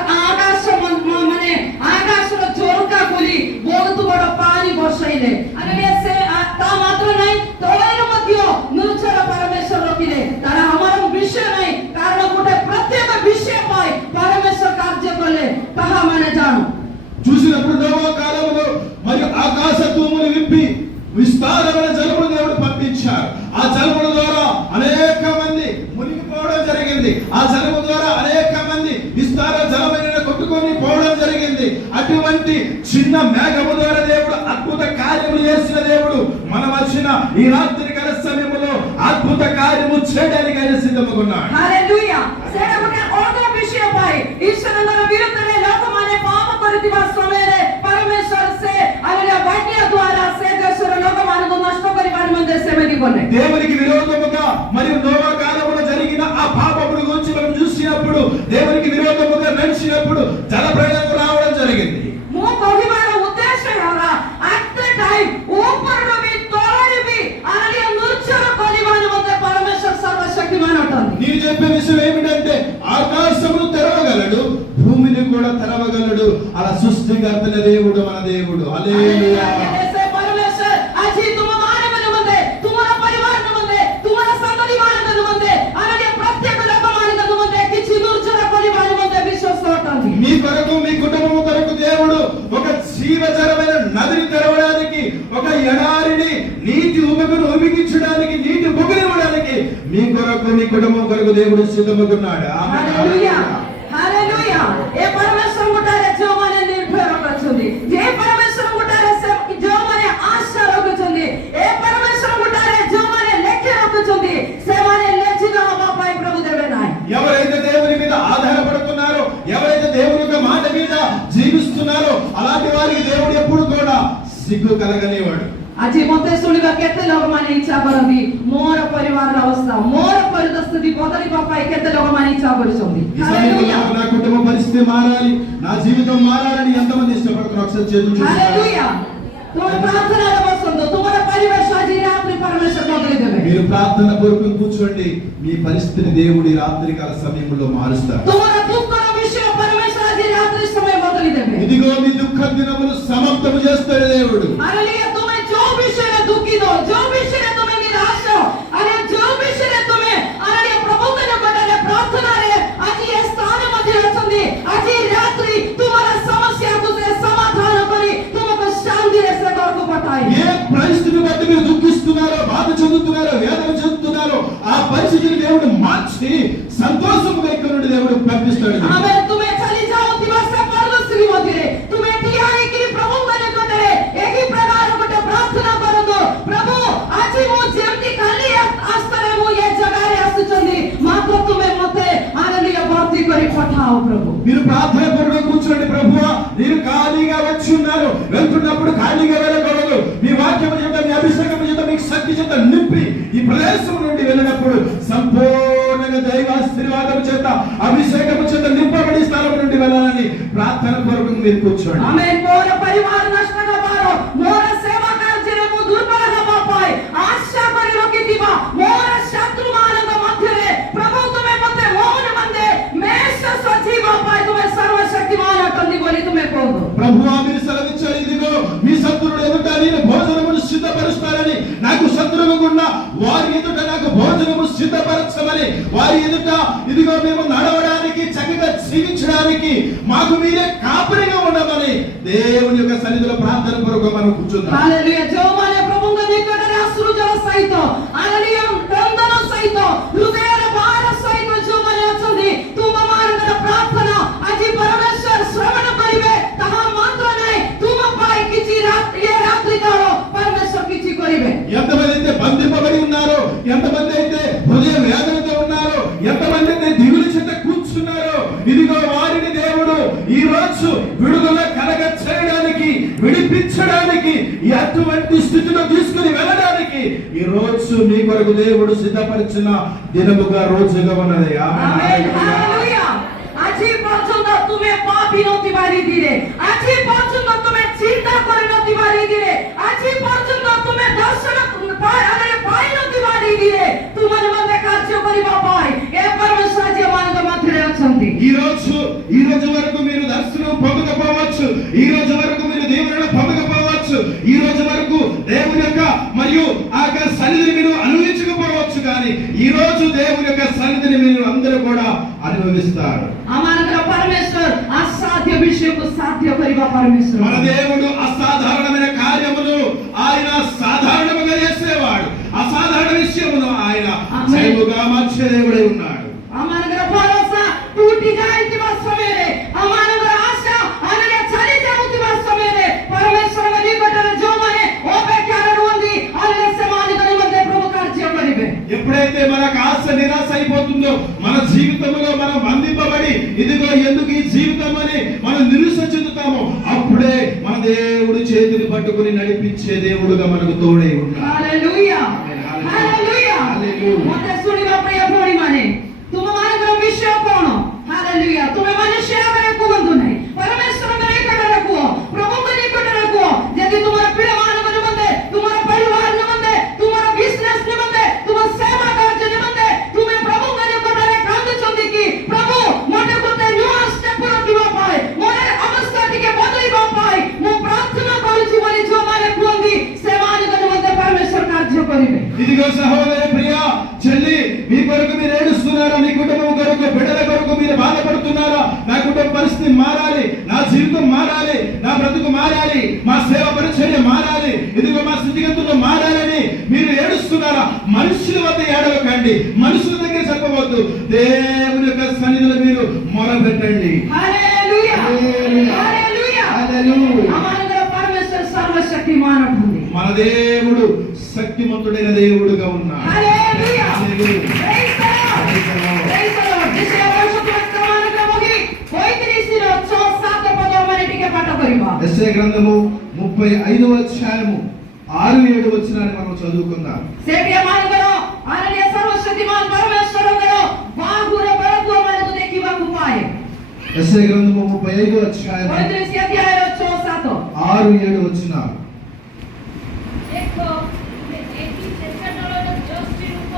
ମାନେ ଆକାଶର ଝରକା ଖୋଲି ବହୁତ ବଡ଼ ପାଣି ବର୍ଷାଇଲେ। ଆରେଲିଏ ସେ ତା ମାତ୍ର ନାହିଁ, ତଳରେ ମଧ୍ୟ ନୂର୍ଚ୍ଛର ପରମେଶ୍ୱର ରଖିଲେ। ତାର ଆମର ବିଷୟ ନାହିଁ, କାରଣ ଗୋଟେ ପ୍ରତ୍ୟେକ ବିଷୟ ପାଇଁ ପରମେଶ୍ୱର କାର୍ଯ୍ୟ କଲେ ତାହା ମାନେ ଜାଣୁ। చూసినప్పుడు నోవా కాలంలో మరియు ఆకాశ తూములు విప్పి విస్తారమైన జలములు దేవుడు పంపించారు. ఆ జలముల ద్వారా అనేక మంది మునిగిపోవడం జరిగింది. ఆ జలము ద్వారా అనేక మంది విస్తార జలమైన కొట్టుకొని పోవడం జరిగింది. అటువంటి చిన్న మేఘము ద్వారా దేవుడు అద్భుత కార్యములు చేసిన దేవుడు మన వచ్చిన ఈ రాత్రి కాల సమయంలో అద్భుత కార్యము చేయడానికి ఆయన సిద్ధంగా ఉన్నాడు. ହାଲେଲୁୟା। ସେଟା ଗୋଟେ ଅଲଗା ବିଷୟ ପାଇଁ ଈଶ୍ୱରଙ୍କର ବିରୁଦ୍ଧରେ ଲୋକମାନେ ପାପ କରିଥିବା ସମୟରେ ପରମେଶ୍ୱର ସେ ଆଲେଲୁୟା ବାଣ୍ୟା ଦ୍ୱାରା ସେ ଦେଶର ଲୋକମାନଙ୍କୁ ନଷ୍ଟ କରିବା ନିମନ୍ତେ ସେମିତି କଲେ। దేవునికి విరోధముగా మరియు నోవా కాలంలో జరిగిన ఆ పాపముల గురించి మనం చూసినప్పుడు, దేవునికి విరోధముగా నడిచినప్పుడు జల ప్రళయం రావడం జరిగింది. ମୁଁ କହିବାର ଉଦ୍ଦେଶ୍ୟ ହେଲା at the time ଉପରରୁ B ତଳରୁ B hallelujah ନୂର୍ଚ୍ଛର କରିବା ନିମନ୍ତେ ପରମେଶ୍ୱର ସର୍ବଶକ୍ତିମାନ ଅଟନ୍ତି। నేను చెప్పే విషయం ఏమిటంటే ఆకాశమును తెరవగలడు, భూమిని కూడా తెరవగలడు. అలా సృష్టికర్తన దేవుడు మన దేవుడు. హల్లెలూయా। ସେ ପରମେଶ୍ୱର ଆଜି ତୁମମାନଙ୍କ ନିମନ୍ତେ, ତୁମର ପରିବାର ନିମନ୍ତେ, ତୁମର ସନ୍ତତିମାନଙ୍କ ନିମନ୍ତେ, ଆଲେଲୁୟା ପ୍ରତ୍ୟେକ ଲୋକମାନଙ୍କ ନିମନ୍ତେ କିଛି ନୂର୍ଚ୍ଛର କରିବା ନିମନ୍ତେ ବିଶ୍ୱାସ ଅଟନ୍ତି। మీ కొరకు, మీ కుటుంబం కొరకు దేవుడు ఒక జీవజలమైన నదిని తెరవడానికి, ఒక ఎడారిని నీటి ఉబుకును ఉబికించడానికి, నీటి బుగ్గని ఇవ్వడానికి మీ కొరకు, మీ కుటుంబం కొరకు దేవుడు సిద్ధమవుతున్నాడు. Hallelujah, hallelujah. ଏ ପରମେଶ୍ୱର ଗୋଟାରେ ଯେଉଁମାନେ ନିର୍ଭର କରିଛନ୍ତି, ଯେ ପରମେଶ୍ୱର ଗୋଟାରେ ସେ ଯେଉଁମାନେ ଆଶା ରଖୁଛନ୍ତି, సిగ్గు కలగనివాడు. ଆଜି ମତେ ଶୁଣିବା କେତେ ଲୋକମାନେ ଇଚ୍ଛା କରନ୍ତି ମୋର ପରିବାରର ଅବସ୍ଥା ମୋର ପରିସ୍ଥିତି ବଦଳିବା ପାଇଁ କେତେ ଲୋକମାନେ ଇଚ୍ଛା କରୁଛନ୍ତି ఈ సమయంలో నా కుటుంబ పరిస్థితి మారాలి, నా జీవితం మారాలని ఎంతమంది ఇష్టపడుతున్నారు? ఒకసారి చేతులు చూసి ହାଲେଲୁୟା ତୁମ ପ୍ରାର୍ଥନାରେ ବସନ୍ତୁ ତୁମର ପରିବେଶ ଆଜି ରାତ୍ରି ପରମେଶ୍ୱର ବଦଳି ଦେବେ మీరు ప్రార్థన పూర్వకం కూర్చోండి, మీ పరిస్థితిని దేవుడి రాత్రికాల సమయంలో మారుస్తారు. ତୁମର ଦୁଃଖର ବିଷୟ ପରମେଶ୍ୱର ଆଜି ରାତ୍ରି ସମୟ ବଦଳି ଦେବେ ఇదిగో మీ దుఃఖ దినములు సమాప్తము చేస్తాడు దేవుడు. ହାଲେଲୁୟା ତୁମେ ଯୋଉ ବିଷୟରେ ଦୁଃଖିତ ଯୋଉ ବିଷୟରେ ତୁମେ ନିରାଶ ଆରେ ଯୋଉ ବିଷୟରେ ତୁମେ ଆରେ ପ୍ରଭୁଙ୍କ ନିକଟରେ ପ୍ରାର୍ଥନାରେ ଆଜି ଏ ସ୍ଥାନ ମଧ୍ୟରେ ଅଛନ୍ତି ଆଜି ରାତ୍ରି ତୁମର ସମସ୍ୟାକୁ ସେ ସମାଧାନ କରି ତୁମକୁ ଶାନ୍ତିରେ ସେ ଘରକୁ ପଠାଇବେ. ఏ పరిస్థితిని బట్టి మీరు దుఃఖిస్తున్నారో, బాధ చెందుతున్నారో, వేదన చెందుతున్నారో ఆ పరిస్థితిని దేవుడు మార్చి సంతోషంగా ఇక్కడ నుండి దేవుడు పంపిస్తాడు. ଆମେ ତୁମେ ଚାଲି ଯାଉଥିବା ସେ ପରଲୋକୀ ମଧ୍ୟରେ ତୁମେ ଠିଆ ହେଇକି ପ୍ରଭୁଙ୍କ ନିକଟରେ ଏହି ପ୍ରକାର ଗୋଟେ ପ୍ରାର୍ଥନା କରନ୍ତୁ, ପ୍ରଭୁ ଆଜି ମୁଁ ଯେମିତି କାଲି ଆସ୍ତରେ ମୁଁ ଏ ଜାଗାରେ ଆସୁଛନ୍ତି ମାତ୍ର ତୁମେ ମତେ ହାଲେଲୁୟା ଭର୍ତ୍ତି କରି ପଠାଅ ପ୍ରଭୁ. మీరు ప్రార్థన పూర్వకంగా కూర్చోండి. ప్రభువా మీరు ఖాళీగా వచ్చి ఉన్నారు, వెళ్తున్నప్పుడు ఖాళీగా వెళ్ళకూడదు. మీ వాక్యం చేత, మీ అభిషేకం చేత, మీకు శక్తి చేత నింపి ఈ ప్రదేశం నుండి వెళ్ళినప్పుడు సంపూర్ణంగా దైవ ఆశీర్వాదం చేత, అభిషేకం చేత నింపబడి స్థలం నుండి వెళ్ళాలని ప్రార్థన పూర్వకంగా మీరు కూర్చోండి. ఆమేన్. ମୋର ପରିବାର ନଷ୍ଟ ହେବାର ମୋର ସେବା କାର୍ଯ୍ୟରେ ମୁଁ ଦୁର୍ବଳ ହେବା ପାଇଁ ଆଶା କରି ରଖିଥିବା ମୋର ଶତ୍ରୁମାନଙ୍କ ମଧ୍ୟରେ ପ୍ରଭୁ ତୁମେ ମତେ ମୌନ ମନ୍ଦେ ମେଷ ସଜୀବ ପାଇଁ ତୁମେ ସର୍ବଶକ୍ତିମାନ ଅଟନ୍ତି ବୋଲି ତୁମେ କହୁଛ. ప్రభువా మీరు సెలవిచ్చారు, ఇదిగో మీ శత్రువుడు ఎదుట నేను భోజనమును సిద్ధపరుస్తానని, నాకు శత్రువుగా ఉన్న వారి ఎదుట నాకు భోజనము సిద్ధపరచమని, వారి ఎదుట ఇదిగో మేము నడవడానికి చక్కగా జీవించడానికి మాకు మీరే కాపరిగా ఉండమని దేవుని యొక్క సన్నిధిలో ప్రార్థన పూర్వకంగా మనం కూర్చుందాం. ହାଲେଲୁୟା. ଯେଉଁମାନେ ପ୍ରଭୁଙ୍କ ନିକଟରେ ଆଶ୍ରୁଜଳ ସହିତ ହାଲେଲୁୟା କ୍ରନ୍ଦନ ସହିତ ହୃଦୟର ଭାର ସହିତ ଯେଉଁମାନେ ଅଛନ୍ତି ତୁମମାନଙ୍କର ପ୍ରାର୍ଥନା ଆଜି ପରମେଶ୍ୱର ଶ୍ରବଣ କରିବେ ତାହା ମାତ୍ର ନାହିଁ, ତୁମ ପାଇଁ କିଛି ଏ ରାତ୍ରି କାଳ ପରମେଶ୍ୱର କିଛି କରିବେ. ఎంతమంది అయితే బంధింపబడి ఉన్నారో, ఎంతమంది అయితే హృదయ వేదనతో ఉన్నారో, ఎంతమంది అయితే దిగులు చేత కూర్చున్నారో, ఇదిగో వారిని దేవుడు ఈ రోజు విడుదల కలగ చేయడానికి, విడిపించడానికి, ఎటువంటి స్థితిలో తీసుకుని వెళ్ళడానికి ఈ రోజు మీ కొరకు దేవుడు సిద్ధపరిచిన దినముగా రోజుగా ఉన్నది. ఆమేన్. ହାଲେଲୁୟା. ଆଜି ପର୍ଯ୍ୟନ୍ତ ତୁମେ ପାପୀ ନଥିବା ରୀତିରେ, ଆଜି ପର୍ଯ୍ୟନ୍ତ ତୁମେ ଚିନ୍ତା କରିନଥିବା ରୀତିରେ, ଆଜି ପର୍ଯ୍ୟନ୍ତ ତୁମେ ଦର୍ଶନ ପାଇ ନଥିବା ରୀତିରେ ତୁମମାନେ ମଧ୍ୟ କାର୍ଯ୍ୟ କରିବା ପାଇଁ ଏ ପରମେଶ୍ୱର ଆଜି ଏମାନଙ୍କ ମଧ୍ୟରେ ଅଛନ୍ତି. ఈ రోజు వరకు మీరు దర్శనం పొందకపోవచ్చు, ఈ రోజు వరకు మీరు దేవుని పొందకపోవచ్చు, ఈ రోజు వరకు దేవుని యొక్క మరియు ఆ సన్నిధిని మీరు అనుభవించకపోవచ్చు, కానీ ఈ రోజు దేవుని యొక్క సన్నిధిని మీరు అందరూ కూడా అనుభవిస్తారు. అమానకర పరమేశ్వర్ అసాధ్య విషయకు సాధ్య କରିବା పరమేశ్వర. మన దేవుడు అసాధారణమైన కార్యములు ఆయన సాధారణంగా చేసేవాడు, అసాధారణ విషయమును ఆయన జయముగా మార్చే దేవుడై ఉన్నాడు. అమానకర భరోసా टूटी जाइଥିବା ସମୟରେ अमानकर आशा अनन्य छाड़ी जाउଥିବା ସମୟରେ परमेश्वर निकटରେ जोମାନେ ଅପେକ୍ଷାରେ ରୁହନ୍ତି అనన్య ସେମାନଙ୍କ ନିମନ୍ତେ ପ୍ରଭୁ କାର୍ଯ୍ୟ କରିବେ. ఎప్పుడైతే మనకు ఆశ నిరాశ అయిపోతుందో, మన జీవితంలో మనం బంధింపబడి ఇదిగో ఎందుకు ఈ జీవితం అని మనం నిరాశ చెందుతామో, అప్పుడే మన దేవుడు చేతిని పట్టుకొని నడిపించే దేవుడుగా మనకు తోడై ఉన్నాడు. హల్లెలూయా. హల్లెలూయా. ମୋତେ ଶୁଣିବା ପ୍ରିୟ ଭଉଣୀମାନେ, ତୁମମାନଙ୍କର ବିଷୟ କଣ? ହାଲେଲୁୟା. ତୁମେ ମନୁଷ୍ୟ ଆଗରେ କୁହନ୍ତୁ ନାହିଁ, ପରମେଶ୍ୱରଙ୍କ ନିକଟରେ କୁହ, ପ୍ରଭୁଙ୍କ ନିକଟରେ କୁହ. ଯଦି ତୁମର ପିଲାମାନଙ୍କ ନିମନ୍ତେ, ତୁମର ପରିବାର ନିମନ୍ତେ, ତୁମର ବିଜନେସ୍ ନିମନ୍ତେ, ତୁମ ସେବା କାର୍ଯ୍ୟ ନିମନ୍ତେ ତୁମେ ପ୍ରଭୁଙ୍କ ନିକଟରେ କାନ୍ଦୁଛନ୍ତି କି ପ୍ରଭୁ ମୋତେ ଗୋଟେ ନୂଆ ଷ୍ଟେପ୍ ରଖିବା ପାଇଁ, ମୋର ଅବସ୍ଥା ଟିକେ ବଦଳିବା ପାଇଁ ମୁଁ ପ୍ରାର୍ଥନା କରୁଛି ବୋଲି ଯେଉଁମାନେ କୁହନ୍ତି ସେମାନଙ୍କ ନିମନ୍ତେ ପରମେଶ୍ୱର କାର୍ଯ୍ୟ କରିବେ. ఇదిగో సహోదరి ప్రియా చెల్లి, మీ కొరకు మీరు ఏడుస్తున్నారా? మీ కుటుంబం కొరకు, బిడ్డల కొరకు మీరు బాధపడుతున్నారా? నా కుటుంబ పరిస్థితి మారాలి, నా జీవితం మారాలి, నా బ్రతుకు మారాలి, మా సేవ పరిచర్య మారాలి, ఇదిగో మా స్థితిగతులు మారాలని మీరు ఏడుస్తున్నారా? మనుషుల వద్ద ఏడవకండి, మనుషుల దగ్గర చెప్పవద్దు, దేవుని యొక్క సన్నిధిలో మీరు మొరపెట్టండి. హల్లెలూయా. హల్లెలూయా. హల్లెలూయా. అమానకర పరమేశ్వర సర్వశక్తిమాన్ ఉంటుంది. మన దేవుడు శక్తిమంతుడైన దేవుడుగా ఉన్నాడు. Hallelujah. Hallelujah. Praise the lord. Praise the lord. విషయ వర్ష పుస్తకମାନଙ୍କର ବହି 35 ର 6-7 ପଦ ଆମେ ଟିକେ ପାଠ କରିବା. యెషయా గ్రంథము 35వ అధ్యాయము 6-7 వచనాన్ని మనం చదువుకుందాం. सेठिया मानकरो आनंद सर्वशक्तिमान परमेश्वर करो बाहुर बरको మనకు देखिବାକୁ पाए యెషయా గ్రంథము 35వ అధ్యాయము 35 అధ్యాయం 6-7 వచనాలు. देखो एक ही चेष्टा दलर जस्टी रूप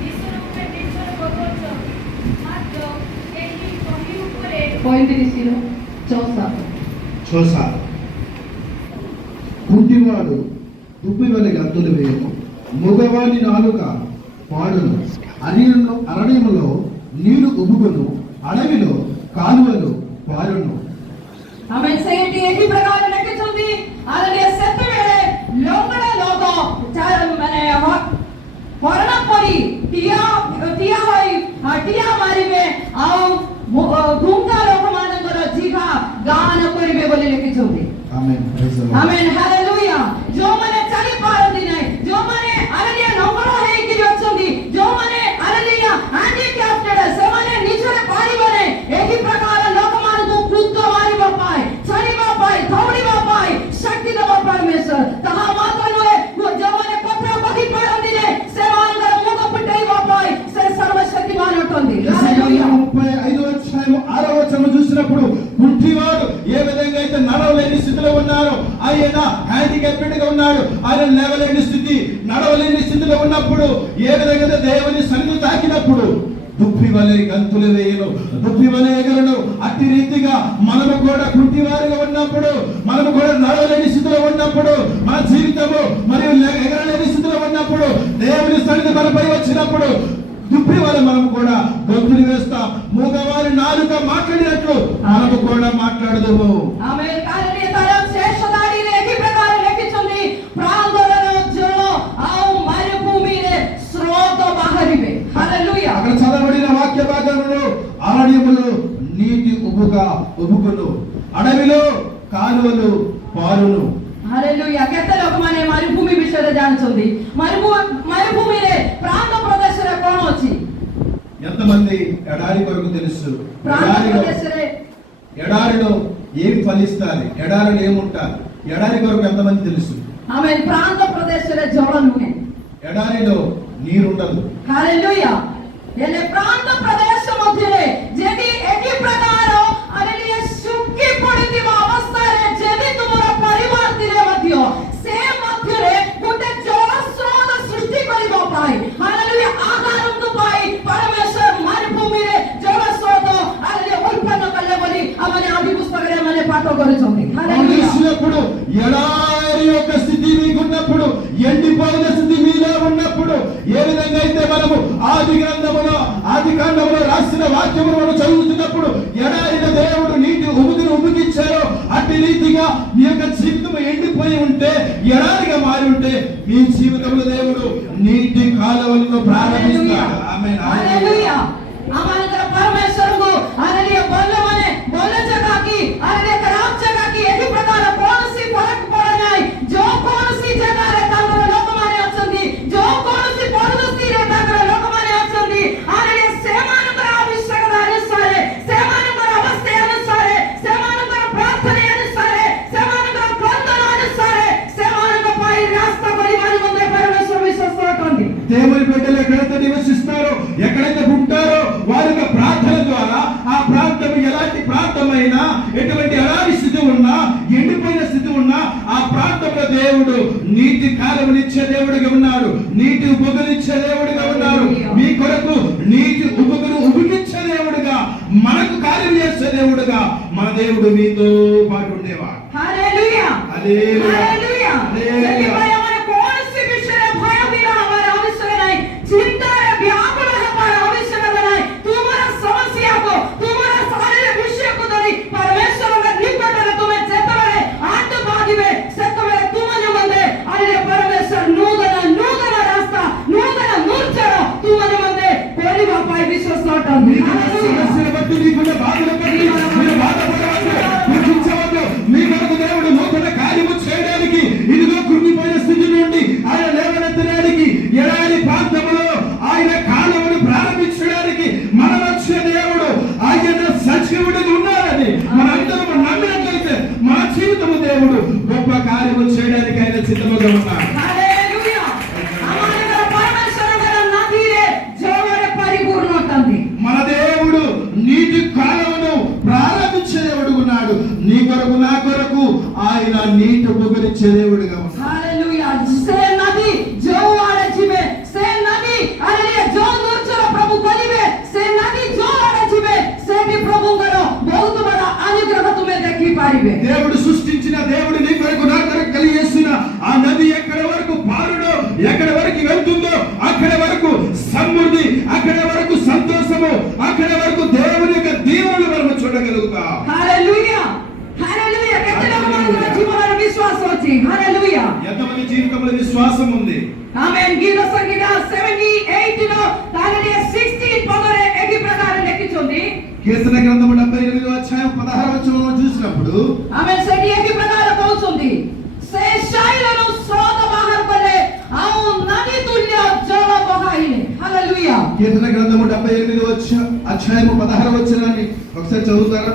विश्व रूपे निश्चय भगवत मात्र एही कही उपरे 34 చూసారు. కుంటివాడు దుప్పి వలె గంతులు వేయను, మగవాని నాలుక పాడును, అరణ్యములో నీరు ఉబుకును, అడవిలో కాలువలు పారును. आमेन सेठी एकी प्रकार लिखितुंदी आदरणीय सत्य वेळे लोकड लोक चार माने वर्ण परी टिया होई टिया मारिबे आउ घुमता लोक मानकर जीवा गान करिबे बोली लिखितुंदी. Amen. Praise the lord. Amen hallelujah. जो माने चली पारंदी नाही, जो माने आदरणीय नौकर है कि अछंदी, जो माने आदरणीय हैंडीकैप्टेड से माने निचरे पारिबने एकी प्रकार लोक मानकु खुद मारिबा पाए, चलिबा पाए, दौड़िबा पाए, शक्ति दबा परमेश्वर तहा मातनुए वो जो माने पत्र बही पारंदी ने से मानकर मुख पिटैबा पाए से सर्वशक्तिमान अटंदी. हालेलुया. 35వ అధ్యాయము 6వ వచనం చూసినప్పుడు కుంటివాడు ఏ విధంగా అయితే నడవలేని స్థితిలో ఉన్నారో, ఆయన హ్యాండిక్యాప్టెడ్ గా ఉన్నాడు, ఆయన లేవలేని స్థితి, నడవలేని స్థితిలో ఉన్నప్పుడు ఏ విధంగా దేవుని సన్నిధి తాకినప్పుడు దుప్పి వలె గంతులు వేయను, దుప్పి వలె ఎగరను. అట్టి రీతిగా మనము కూడా కుంటివారిగా ఉన్నప్పుడు, మనము కూడా నడవలేని స్థితిలో ఉన్నప్పుడు, మన జీవితము మరియు ఎగరలేని స్థితిలో ఉన్నప్పుడు దేవుని సన్నిధి మనపై వచ్చినప్పుడు దుప్పి వలె మనం కూడా గొంతులు వేస్తాం. మూగవారి నాలుక మాట్లాడినట్లు మనము కూడా మాట్లాడదుము. ఆమేన్. ఆదరణీయ తరం శ్రేష్ఠదాడి ఏకీ ప్రకార लिखितुंदी ప్రాంగణలో జలో ఆవు మరుభూమినే స్రోత బాహరిబే. హల్లెలూయా. అక్కడ చదవబడిన వాక్య భాగంలో అరణ్యములో నీటి ఉబుకును, అడవిలో కాలువలు పారును. हालेलुया. केते लोक माने मरुभूमि विषय जानिछंदी. मरुभूमिरे प्रांत प्रदेशरे कोन अछि? ఎంతమంది ఎడారి కొరకు తెలుసు? प्रांत प्रदेशरे ఎడారిలో ఏం ఫలిస్తాది, ఎడారిలో ఏముంటాది, ఎడారి కొరకు ఎంతమంది తెలుసు? ఆమేన్. ప్రాంత ప్రదేశరే జల नुहे, ఎడారిలో నీరు ఉండదు. हालेलुया. एले प्रांत प्रदेश मध्यरे जेदी एकी प्रकार हालेलुया सुक्की पडितिबा अवस्थारे जेदी तुमरा परिवार दिले मध्य से मध्यरे गुटे जल स्रोत सृष्टि करिबा पाई, हालेलुया आधारंतु पाई परमेश्वर मरुभूमि रे जल स्रोत हालेलुया उत्पन्न कले बोली आमने आदि पुस्तकरे माने पाठ करिछंदी. हालेलुया. చూసినప్పుడు ఎడారి యొక్క స్థితి మీకున్నప్పుడు, ఎండిపోయిన స్థితి మీలో ఉన్నప్పుడు ఏ విధంగా అయితే మనము ఆది కాండములో రాసిన వాక్యమును మనం చదువుతున్నప్పుడు ఎడారిన దేవుడు నీటి ఉబుకును ఉబుకిచ్చారో అట్టి రీతిగా నీ యొక్క జీవితం ఎండిపోయి ఉంటే, ఎడారిగా మారి ఉంటే మీ జీవితంలో దేవుడు నీటి కాలువలతో ప్రారంభిస్తాడు. ఆమేన్. हालेलुया. आमानकर परमेश्वर को हालेलुया बोलने माने बोलने जगह की हालेलुया खराब जगह की यही प्रकार कौन सी फर्क पड़ जाए, जो कौन सी जगह रे ताकर लोक माने अछंदी, जो कौन सी परदस्ती रे ताकर लोक माने अछंदी, हालेलुया सेमानकर आवश्यकता अनुसार, सेमानकर अवस्था अनुसार, सेमानकर प्रार्थना अनुसार, सेमानकर क्रंदन अनुसार, सेमानकर पाई रास्ता परिवार मंदिर परमेश्वर विश्वास करंदी. దేవుని బిడ్డలు ఎక్కడైతే నివసిస్తారో, ఎక్కడైతే ఉంటారో వారి యొక్క ప్రార్థన ద్వారా ఆ ప్రాంతం ఎలాంటి ప్రాంతమైనా, ఎటువంటి ఎలాంటి స్థితి ఉన్నా, ఎండిపోయిన స్థితి ఉన్నా ఆ ప్రాంతంలో దేవుడు నీటి కాలువనిచ్చే దేవుడిగా ఉన్నాడు, నీటి ఉబుకునిచ్చే దేవుడిగా ఉన్నాడు. మీ కొరకు నీటి ఉబుకును ఉబుకిచ్చే దేవుడిగా, మనకు కార్యం చేసే దేవుడిగా మన దేవుడు మీతో పాటు ఉండేవాడు. हालेलुया. హల్లెలూయా. हालेलुया. హల్లెలూయా. हमारे कौन सी विषय भय बिना हमारा आवश्यक नहीं, चिंता है व्याकुल है हमारा आवश्यक नहीं. तुम्हारा समस्या को, तुम्हारा सारे विषय को धरी परमेश्वर के निकट में तुम्हें जेतवे आंट बांधिबे सेतवे तुमने मंदे अरे परमेश्वर नूतन रास्ता, नूतन मूर्छरो तुमने मंदे कोली बापाई विश्वास करता. సమస్యను బట్టి నీకున్న బాధల బట్టి మీరు బాధపడవద్దు, దుఃఖించవద్దు. మీ కొరకు దేవుడు నూతన కార్యము చేయడానికి Amen. గీత సంగీత 78 లో దానిలో 16 పదరే ఏకీ ప్రకారం లెక్కించుంది. కీర్తన గ్రంథము 78వ అధ్యాయం 16వ వచనంలో చూసినప్పుడు ఆమె సెటి ఏకీ ప్రకారం కହୁతుంది. ସେ ଶୈଳରୁ ସ୍ରୋତ ବାହାର କଲେ ଆଉ ନଦୀ ତୁଲ୍ୟ ଜଳ ବହାଇଲେ. హల్లెలూయా. కీర్తన గ్రంథము 78వ అధ్యాయము 16వ వచనాన్ని ఒకసారి చదువుతారా?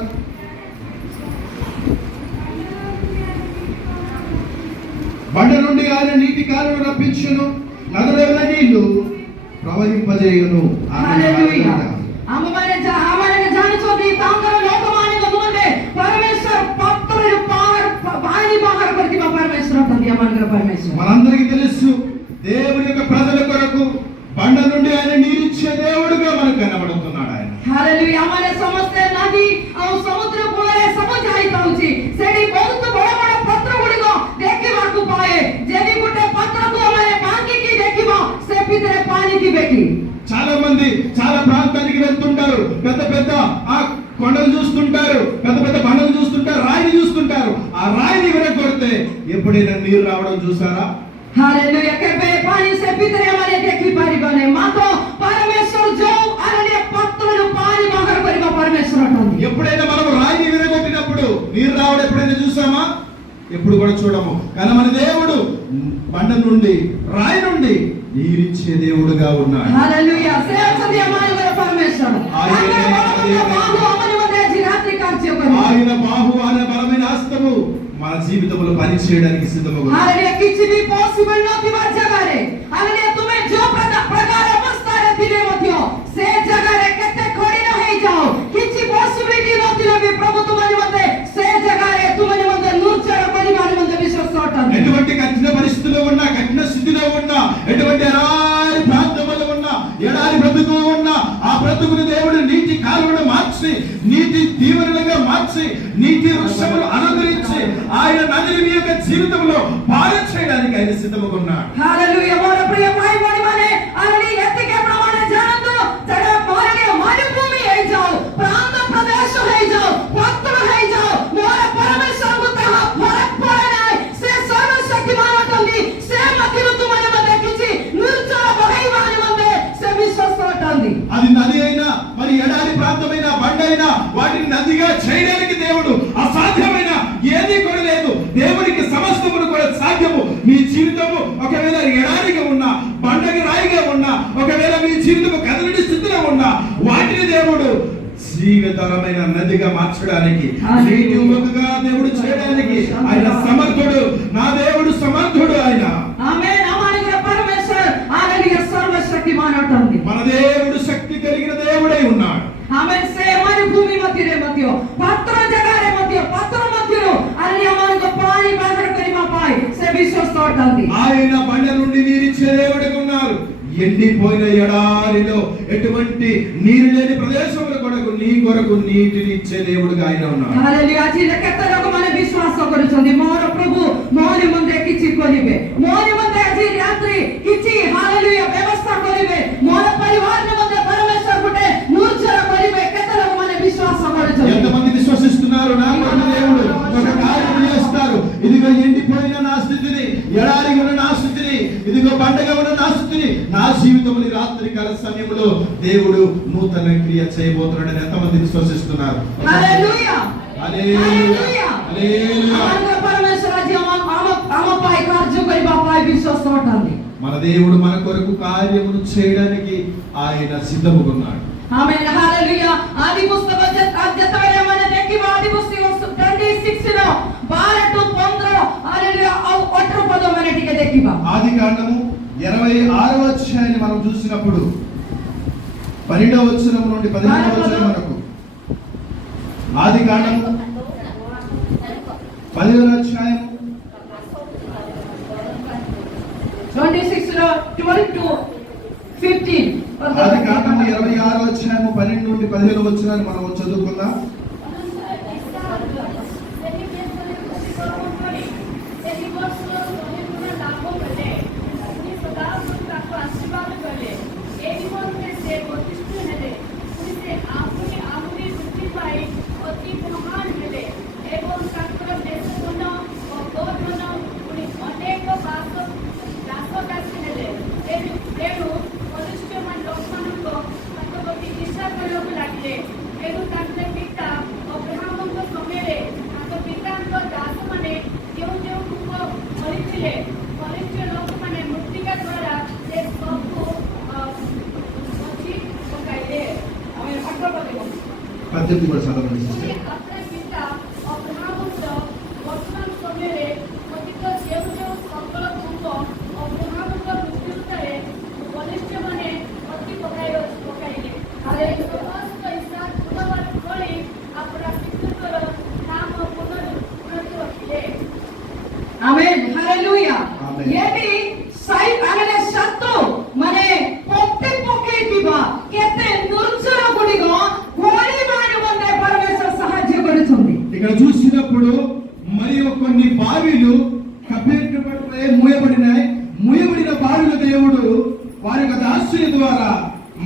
బండ నుండి ఆయన నీటి కాలువను రప్పించును, నదుల నీళ్లు ప్రవహింపజేయును. హల్లెలూయా. ଆମମାନେ ଜାଣିଛନ୍ତି ତାଙ୍କର ଲୋକମାନଙ୍କ ମୁହଁରେ ପରମେଶ୍ୱର ପତ୍ରରୁ ପାଣି ବାହାର କରିଥିବା ପରମେଶ୍ୱର ଅଟନ୍ତି. ଆମମାନଙ୍କର ପରମେଶ୍ୱର మనందరికీ తెలుసు, దేవుని యొక్క ప్రజల కొరకు బండ నుండి ఆయన నీరిచ్చే దేవుడుగా మనకు కనబడుతున్నాడు ఆయన. హల్లెలూయా. ଆମମାନେ ସମସ୍ତେ ନଦୀ ଆଉ ସମୁଦ୍ର କୂଳରେ ସବୁ ଯାଇଥାଉଛି. ସେଠି ବହୁତ ବଡ଼ ବଡ଼ ପତ୍ର ଗୁଡ଼ିକ ଦେଖିବାକୁ ପାଏ. ଯଦି ଗୋଟେ ପତ୍ରକୁ ଆମେ ଭାଙ୍ଗିକି ଦେଖିବା ସେ ଭିତରେ ପାଣି ଥିବେ କି? చాలా మంది చాలా ప్రాంతానికి వెళ్తుంటారు, పెద్ద పెద్ద ఆ కొండలు చూస్తుంటారు, పెద్ద పెద్ద బండలు చూస్తుంటారు, రాయిని చూస్తుంటారు. ఆ రాయిని విరగొడితే ఎప్పుడైనా నీరు రావడం చూసారా? హల్లెలూయా. କେବେ ପାଣି ସେ ଭିତରେ ଆମେ ଦେଖି ପାରିବାନି. ମାତ୍ର ପରମେଶ୍ୱର ଯୋଉ ଆରଣ୍ୟ ପତ୍ରରୁ ପାଣି ବାହାର କରିବା ପରମେଶ୍ୱର ଅଟନ୍ତି. ఎప్పుడైనా మనం రాయిని విరగొట్టినప్పుడు నీరు రావడం ఎప్పుడైనా చూసామా? ఎప్పుడు కూడా చూడము. కానీ మన దేవుడు బండ నుండి రాయి నుండి నీరిచ్చే దేవుడుగా ఉన్నాడు. హల్లెలూయా. ସେ ଅଛନ୍ତି ଆମମାନଙ୍କର ପରମେଶ୍ୱର. ఆయన బాహు అనే బలమైన హస్తము మన జీవితంలో పని చేయడానికి సిద్ధముగా. హల్లెలూయా. କିଛି ବି possible ନଥିବା ଜାଗାରେ ହallelujah ତୁମେ ଯୋଉ ପ୍ରକାର ଅବସ୍ଥାରେ ଥିଲେ ମଧ୍ୟ ସେ ଜାଗାରେ କେତେ ଖଡ଼ିନ ହେଇଯାଅ, କିଛି possibility ନଥିଲେ ବି ପ୍ରଭୁ ତୁମ ନିମନ୍ତେ ସେ ଜାଗାରେ ତୁମ ନିମନ୍ତେ ନୂର୍ଚର କରିବା ନିମନ୍ତେ ବିଶ୍ୱାସ ଅଟନ୍ତି. ఎటువంటి కఠిన పరిస్థితిలో ఉన్నా, కఠిన స్థితిలో ఉన్నా, ఎటువంటి ఎడారి ప్రాంతంలో ఉన్నా, ఎడారి బ్రతుకు ఉన్నా, ఆ బ్రతుకుని దేవుడు నీటి కాలువను మార్చి, నీటి దీవెనలుగా మార్చి, నీటి వృక్షములు అనుగ్రహించి ఆయన నదిని మీ యొక్క జీవితంలో పాలన చేయడానికి ఆయన సిద్ధముగా ఉన్నాడు. హల్లెలూయా. ମୋର ପ୍ରିୟ ଭାଇ ଭଉଣୀମାନେ ହallelujah ଏତିକି ପ୍ରମାଣ ଜାଣନ୍ତୁ, ସେଟା ମରୁଭୂମି ହେଇଯାଉ, ପ୍ରାନ୍ତ ପ୍ରଦେଶ ହେଇଯାଉ, ପତ୍ର ହେଇଯାଉ, ମୋର ପରମେଶ୍ୱରଙ୍କୁ ତାହା ଫରକ ପଡ଼େ ନାହିଁ. ସେ ସର୍ବଶକ୍ତିମାନ ଅଟନ୍ତି. ସେ ମଧ୍ୟରୁ ତୁମମାନେ ମଧ୍ୟ କିଛି ନିର୍ଜଳ ବହେଇବା ନିମନ୍ତେ ସେ ବିଶ୍ୱସ୍ତ ଅଟନ୍ତି. అది నది అయినా మరి ఎడారి ప్రాంతమైన బండైనా వాటిని నదిగా చేయడానికి దేవుడు అసాధ్యమైన ఏది కూడా లేదు. దేవునికి సమస్తమును కూడా సాధ్యము. మీ జీవితము ఒకవేళ ఎడారిగా ఉన్నా, బండకి రాయిగా ఉన్నా, ఒకవేళ మీ జీవితము కదలని స్థితిలో ఉన్నా, వాటిని దేవుడు జీవితరమైన నదిగా మార్చడానికి, నీటి ఉమకుగా దేవుడు చేయడానికి ఆయన సమర్థుడు. నా దేవుడు సమర్థుడు ఆయన. ఆమేన్. ଆମମାନଙ୍କର ପରମେଶ୍ୱର hallelujah ସର୍ବଶକ୍ତିମାନ ଅଟନ୍ତି. మన దేవుడు శక్తి కలిగిన దేవుడై ఉన్నాడు. ఆమేన్. ସେ ମରୁଭୂମି ମଧ୍ୟରେ ମଧ୍ୟ, ପତ୍ର ଜାଗାରେ ମଧ୍ୟ, ପତ୍ର ମଧ୍ୟରୁ hallelujah ଆମମାନଙ୍କୁ ପାଣି ବାହାର କରିବା ପାଇଁ ସେ ବିଶ୍ୱସ୍ତ ଅଟନ୍ତି. ఆయన బండ నుండి నీరిచ్చే దేవుడిగా ఉన్నారు. ఎండిపోయిన ఎడారిలో ఎటువంటి నీరు లేని ప్రదేశముల కొరకు నీ కొరకు నీటిని ఇచ్చే దేవుడిగా ఆయన ఉన్నాడు. హల్లెలూయా. ଆଜି କେତେ ଲୋକମାନେ ବିଶ୍ୱାସ କରୁଛନ୍ତି ମୋର ପ୍ରଭୁ ମୋ ନିମନ୍ତେ କିଛି କରିବେ, ମୋ ନିମନ୍ତେ ଆଜି ରାତ୍ରି କିଛି ହallelujah ବ୍ୟବସ୍ଥା କରିବେ, ମୋର ପରିବାର ନିମନ୍ତେ ପରମେଶ୍ୱର ଗୋଟେ ନୂର୍ଜର କରିବେ. କେତେ ଲୋକମାନେ ବିଶ୍ୱାସ କରୁଛନ୍ତି? ఎంతమంది విశ్వసిస్తున్నారు నా కొరకు దేవుడు ఒక కార్యం చేస్తారు? ఇదిగో ఎండిపోయిన నా స్థితిని, ఎడారిగా ఉన్న నా స్థితిని, ఇదిగో బండగా ఉన్న నా స్థితిని, నా జీవితంలో రాత్రి కాల సమయంలో దేవుడు నూతన క్రియ చేయబోతున్నాడని ఎంతమంది విశ్వసిస్తున్నారు? హల్లెలూయా. హల్లెలూయా. హల్లెలూయా. ଆମମାନଙ୍କର ପରମେଶ୍ୱର ଆଜି ଆମ ପାଇଁ କାର୍ଯ୍ୟ କରିବା ପାଇଁ ବିଶ୍ୱାସ ଅଟନ୍ତି. మన దేవుడు మన కొరకు కార్యమును చేయడానికి ఆయన సిద్ధముగా ఉన్నాడు. ఆమేన్. హల్లెలూయా. ఆది పుస్తక ଯେତେବେଳେ ଆମେ ଦେଖିବା ଆଦି ପୁସ୍ତକ 26 ର 12 టు 15 హల్లెలూయా ଆଉ 18 పଦ ମାନେ ଟିକେ ଦେଖିବା. ఆది కాండము 26వ అధ్యాయాన్ని మనం చూసినప్పుడు 12వ వచనం నుండి 15వ వచనం వరకు, ఆది కాండము 10వ అధ్యాయం 26 ର 12 టు 15. ఆది కాండము 26వ అధ్యాయము 12 నుండి 15వ వచనాన్ని మనం చదువుకుందాం. పద్ధతి కూడా చదవండి ପୁଣି సిస్టర్. આપણે ପିତା ଅବ୍ରାହମଙ୍କ ବର୍ତ୍ତମାନ ସମୟରେ ଅତୀତ ଯେଉଁ ଯେଉଁ ସକଳ ପୂର୍ବ ଅବ୍ରାହମଙ୍କ ମୃତ୍ୟୁରେ ବଲିଷ୍ଠମାନେ ଅତି ପକାଇଲେ ଆରେ ସମସ୍ତ ଇସାକ ପୁନଃ ଭଳି ଆପଣା ପିତୃଙ୍କର ନାମ ପୁନଃ ରଖିଲେ. ఆమేన్ హల్లెలూయా. ఆమేన్. ఏటి సై అనే శత్రు మనే పొట్టి పొకేతిబా కేతే నుర్చర గుడిగో కోడి మాని వందే పరమేశ్వర సహాయం కొడుతుంది. ఇక్కడ చూసినప్పుడు మరియు కొన్ని బావిలు మూయబడిన బావిల దేవుడు వారి యొక్క దాసుని ద్వారా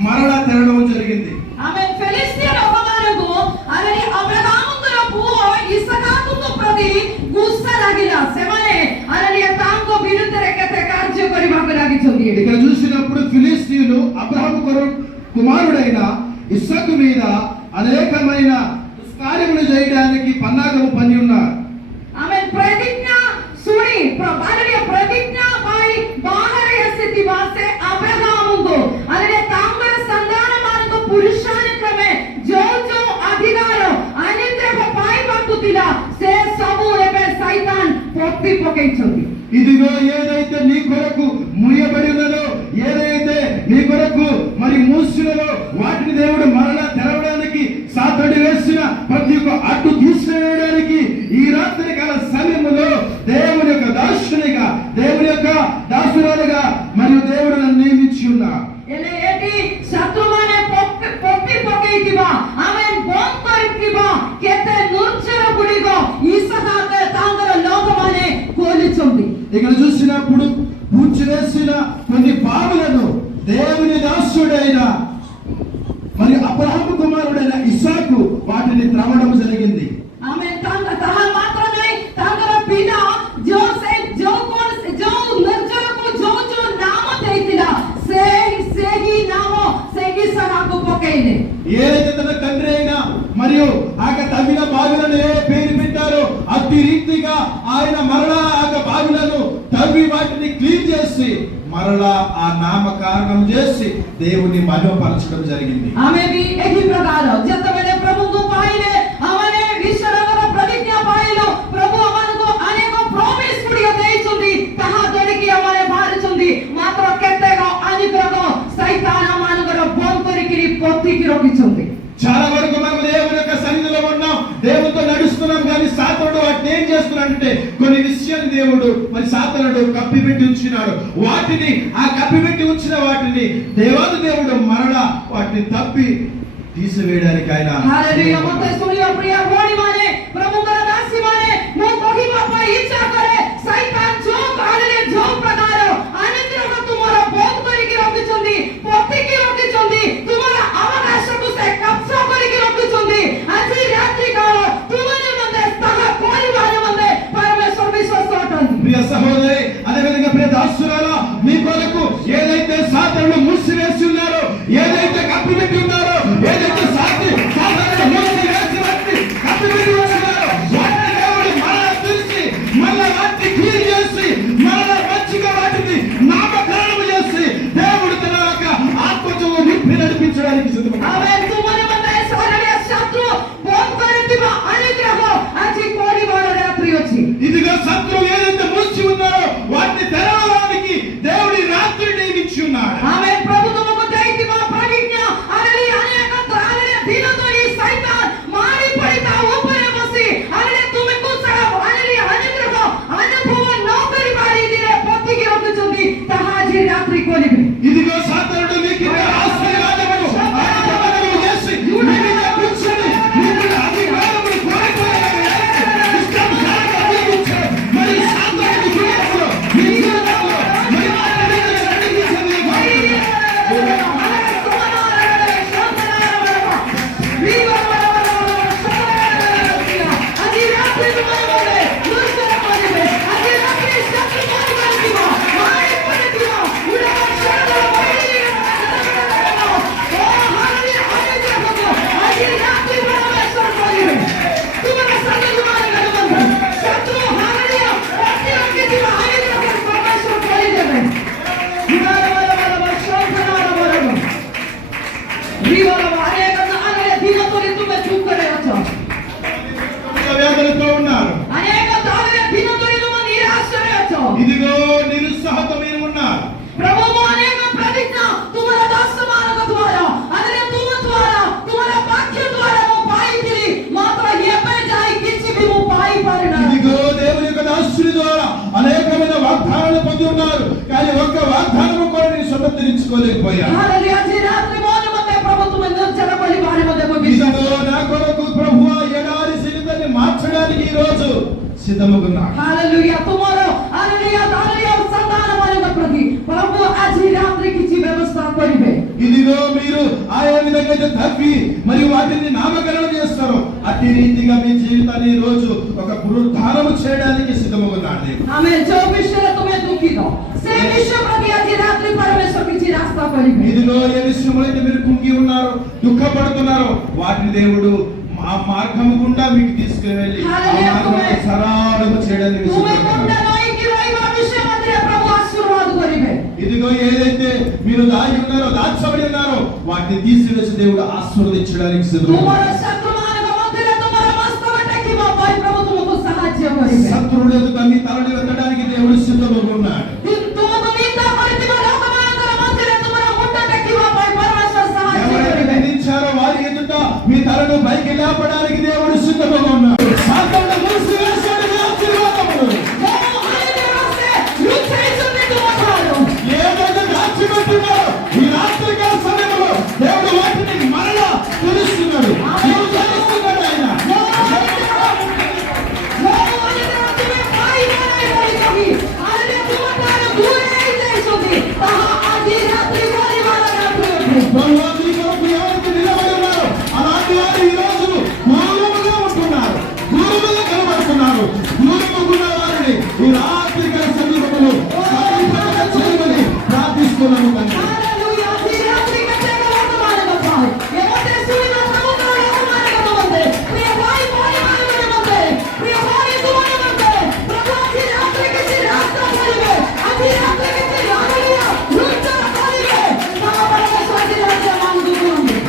మరలా తెరవడం జరిగింది. ఆమె ఫిలిస్తీన్ అవమానకు అనే అబ్రహాముଙ୍କର ପୁଅ ଇସାକଙ୍କୁ ପ୍ରତି ଗୁସ୍ସା ଲାଗିଲା. ସେମାନେ అనే ତାଙ୍କ ବିରୁଦ୍ଧରେ କେତେ କାର୍ଯ୍ୟ କରିବାକୁ ଲାଗିଛନ୍ତି. ఇక్కడ చూసినప్పుడు ఫిలిస్తీయులు అబ్రహాము కుమారుడైన ఇస్సాకు మీద అనేకమైన దుష్కార్యములు చేయడానికి పన్నాగము పని ఉన్నారు. ఆమె ప్రతిజ్ఞా సుని ప్రభావీయ ప్రతిజ్ఞా పై బాహర స్థితి వాసే అబ్రహాముకు అనే తాంబర సంతానమానకు పురుషాని క్రమే జో జో అధికారం అనిత్రక పై పట్టుతిలా సే సబు ఎబే సైతాన్ పొట్టి పొకేయించింది. ఇదిగో ఏదైతే నీ కొరకు ముయ్యబడి ఉన్నదో, ఏదైతే నీ కొరకు మరి మూసినదో వాటిని దేవుడు మరలా తెరవడానికి సాతడి వేసిన ప్రతి ఒక్క అడ్డు తీసివేయడానికి ఈ రాత్రి కాల సమయంలో దేవుని యొక్క దాసునిగా, దేవుని యొక్క దాసురాలుగా మరియు దేవుడు నన్ను నియమించి ఉన్నారు. ఎలే ఏటి శత్రుమానే పొట్టి పొకేయితిబా ఆమెన్ బోన్ కరితిబా కేతే నుర్చర గుడిగో ఇసహాక తాంగర లోకమానే కోలిచుంది. ఇక్కడ చూసినప్పుడు పూడ్చివేసిన కొన్ని బావులను దేవుని దాసుడైన మరి అబ్రహాము కుమారుడైన ఇస్సాకు వాటిని త్రవ్వడం జరిగింది. ఆమెన్ తహ మాత్రమే తాంగర పితా జోసెఫ్ జో నిర్జరకు జో నామ దేతిలా సేహి నామ సేహి సహాకు పొకేయినే. ఏదైతే తన తండ్రి అయినా మరియు ఆక తవ్విన బావిలను ఏ పేరు పెట్టారో అతి రీతిగా ఆయన మరలా ఆక బావిలను తవ్వి వాటిని క్లీన్ చేసి మరలా ఆ నామకరణం చేసి దేవుని మహిమపరచడం జరిగింది. ఆమె भी एक ही प्रकार ଯେତେବେଳେ ପ୍ରଭୁଙ୍କୁ ପାଇଲେ ଆମମାନେ ବିଶ୍ୱର ପ୍ରତିଜ୍ଞା ପାଇଲୁ ପ୍ରଭୁ ଆମମାନଙ୍କୁ ଅନେକ ପ୍ରମିସ ଗୁଡିକ ଦେଇଛନ୍ତି ତାହା ଧରିକି ଆମମାନେ ବାହାରିଛନ୍ତି ମାତ୍ର କେତେକ ଅନୁଗ୍ରହ ଶୈତାନ ଆମମାନଙ୍କର ବନ୍ଦ କରିକି ପୋତିକି ରଖିଛନ୍ତି. చాలా వరకు మనం దేవుని యొక్క సన్నిధిలో ఉన్నాం, దేవునితో నడుస్తున్నాం, కానీ సాతానుడు వాటిని ఏం చేస్తున్నాడంటే కొన్ని విషయాలు దేవుడు మరి సాతానుడు కప్పిపెట్టి ఉంచినాడు. వాటిని ఆ కప్పిపెట్టి ఉంచిన వాటిని దేవాది దేవుడు మరలా వాటిని తప్పి తీసివేయడానికి ఆయన हालेलुया मते सुनियो प्रिय भोणी माने प्रभुଙ୍କର ଦାସୀ ମାନେ ମୁଁ କହିବା ପାଇଁ ଇଚ୍ଛା କରେ ଶୈତାନ जो କାଳରେ जो ପ୍ରକାର ଅନୁଗ୍ରହ ତୁମର ବନ୍ଦ କରିକି ରଖିଛନ୍ତି, ପୋତିକି ରଖିଛନ୍ତି, ତୁମର అవకాశକୁ ସେ କବ୍ଜା କରିକି ରଖିଛନ୍ତି. ଆଜି ରାତ୍ରି କାଳ ତୁମମାନେ ମତେ ତାହା କରିବାରେ ମତେ పరమేశ్వర విశ్వాస అటండి. ప్రియ సహోదరి, అదే విధంగా ప్రియ దాసురాలా, మీ కొరకు ఏదైతే సాతానుడు మూసివేసి ఉన్నారో, ఏదైతే కప్పిపెట్టి ఉన్నారో, ఏదైతే సాతానుడు మూసివేసి వాటిని కప్పిపెట్టి ఉన్నారో వాటిని దేవుడు మరలా తీసి మరలా వాటిని క్లీన్ చేసి మరలా మంచిగా వాటిని నామకరణం చేసి దేవుడు తన యొక్క ఆత్మతో నింపి నడిపించడానికి సిద్ధపడ్డాడు. ఆమె ତୁମମାନେ ମତେ ଶରୀର ଶତ୍ରୁ ବନ୍ଦ କରିଥିବା ଅନୁଗ୍ରହ ଆଜି କରିବାର ରାତ୍ରି ଅଛି. ఇదిగో శత్రువు ఏదైతే మూసి ఉన్నారో వాటిని తెరవడానికి దేవుడి రాత్రి నియమించి ఉన్నాడు. ఆమె ప్రభు तुमको ଦେଇଥିବା ପ୍ରତିଜ୍ଞା ଆରେ ଅନେକ ତ୍ରାଣରେ ଦିନ ଧରି ଶୈତାନ ମାରି ପଡ଼ି ତା ଉପରେ ବସି ଆରେ ତୁମକୁ ସାରା ଆରେ ଅନୁଗ୍ରହ ଅନୁଭବ ନ କରି ପାରିଦିରେ ପୋତିକି ରଖିଛନ୍ତି ତାହା ଆଜି ରାତ୍ରି କରିବେ. ఇదిగో సాతానుడు మీకు ఆశీర్వాదములు అధికారములు చేసి మీ మీద కూర్చొని మీ మీద అధికారములు కోరుకోవాలని ఇష్టానుసారంగా జీవించాడు. మరి సాతానుడి జీవితంలో మీ జీవితంలో మరి వాటి మీద చండించండి. Amen. ఒక్క వాగ్దానము కూడా నేను స్వతంత్రించుకోలేకపోయాను. हालेलुया जी रात्रि मोन मते प्रभु तुम निर्जलपల్లి వారి మధ్య ఇదిగో నా కొరకు ప్రభువా ఎడారి జీవితాన్ని మార్చడానికి ఈ రోజు సిద్ధముగున్నాడు. हालेलुया तुम्हारो हालेलुया संतान ମାନଙ୍କ ପ୍ରତି प्रभु ଆଜି ରାତ୍ରି କିଛି ବ୍ୟବସ୍ଥା କରିବେ. ఇదిగో మీరు ఆయా విధంగా తప్పి మరియు వాటిని నామకరణం చేస్తారు, అట్టి రీతిగా మీ జీవితాన్ని ఈ రోజు ఒక పునరుద్ధారము చేయడానికి సిద్ధముగున్నాడు. आमेन. जो विषय तुम्हें दुखित हो से विषय प्रति ଆଜି ରାତ୍ରି परमेश्वर କିଛି ରାସ୍ତା କରିବେ. ఇదిగో ఏ విషయంలో అయితే మీరు కుంగి ఉన్నారు, దుఃఖపడుతున్నారు, వాటిని దేవుడు ఆ మార్గము గుండా మీకు తీసుకువెళ్ళి ఆ మార్గమును సరళము చేయడానికి సిద్ధమున్నాడు. ఇదిగో ఏదైతే మీరు దాగి ఉన్నారో, దాచబడి ఉన్నారో, వాటిని తీసివేసి దేవుడు ఆశీర్వదించడానికి సిద్ధమున్నాడు. శత్రువుల ఎదుట మీ తలని ఎత్తడానికి దేవుడు సిద్ధముగా ఉన్నాడు. ఎవరైతే నిందించారో వారి ఎదుట మీ తలను పైకి లేపడానికి దేవుడు సిద్ధముగా ఉన్నాడు. సాతాను మూసివేశాడు మీ ఆశీర్వాదములు. ఏదైతే దాచిపెట్టినారో ఈ రాత్రికాల సమయంలో దేవుడు వాటిని మరలా తెలుస్తున్నాడు. ఆయన భగవంతుని కొరకు ఎవరైతే నిలబడి ఉన్నారో అలాంటి వారు ఈ రోజు దూరముగా ఉంటున్నారు, దూరముగా కనబడుతున్నారు. దూరముగా వారిని ఈ రాత్రికాల సమీపంలో చేయమని ప్రార్థిస్తున్నాము.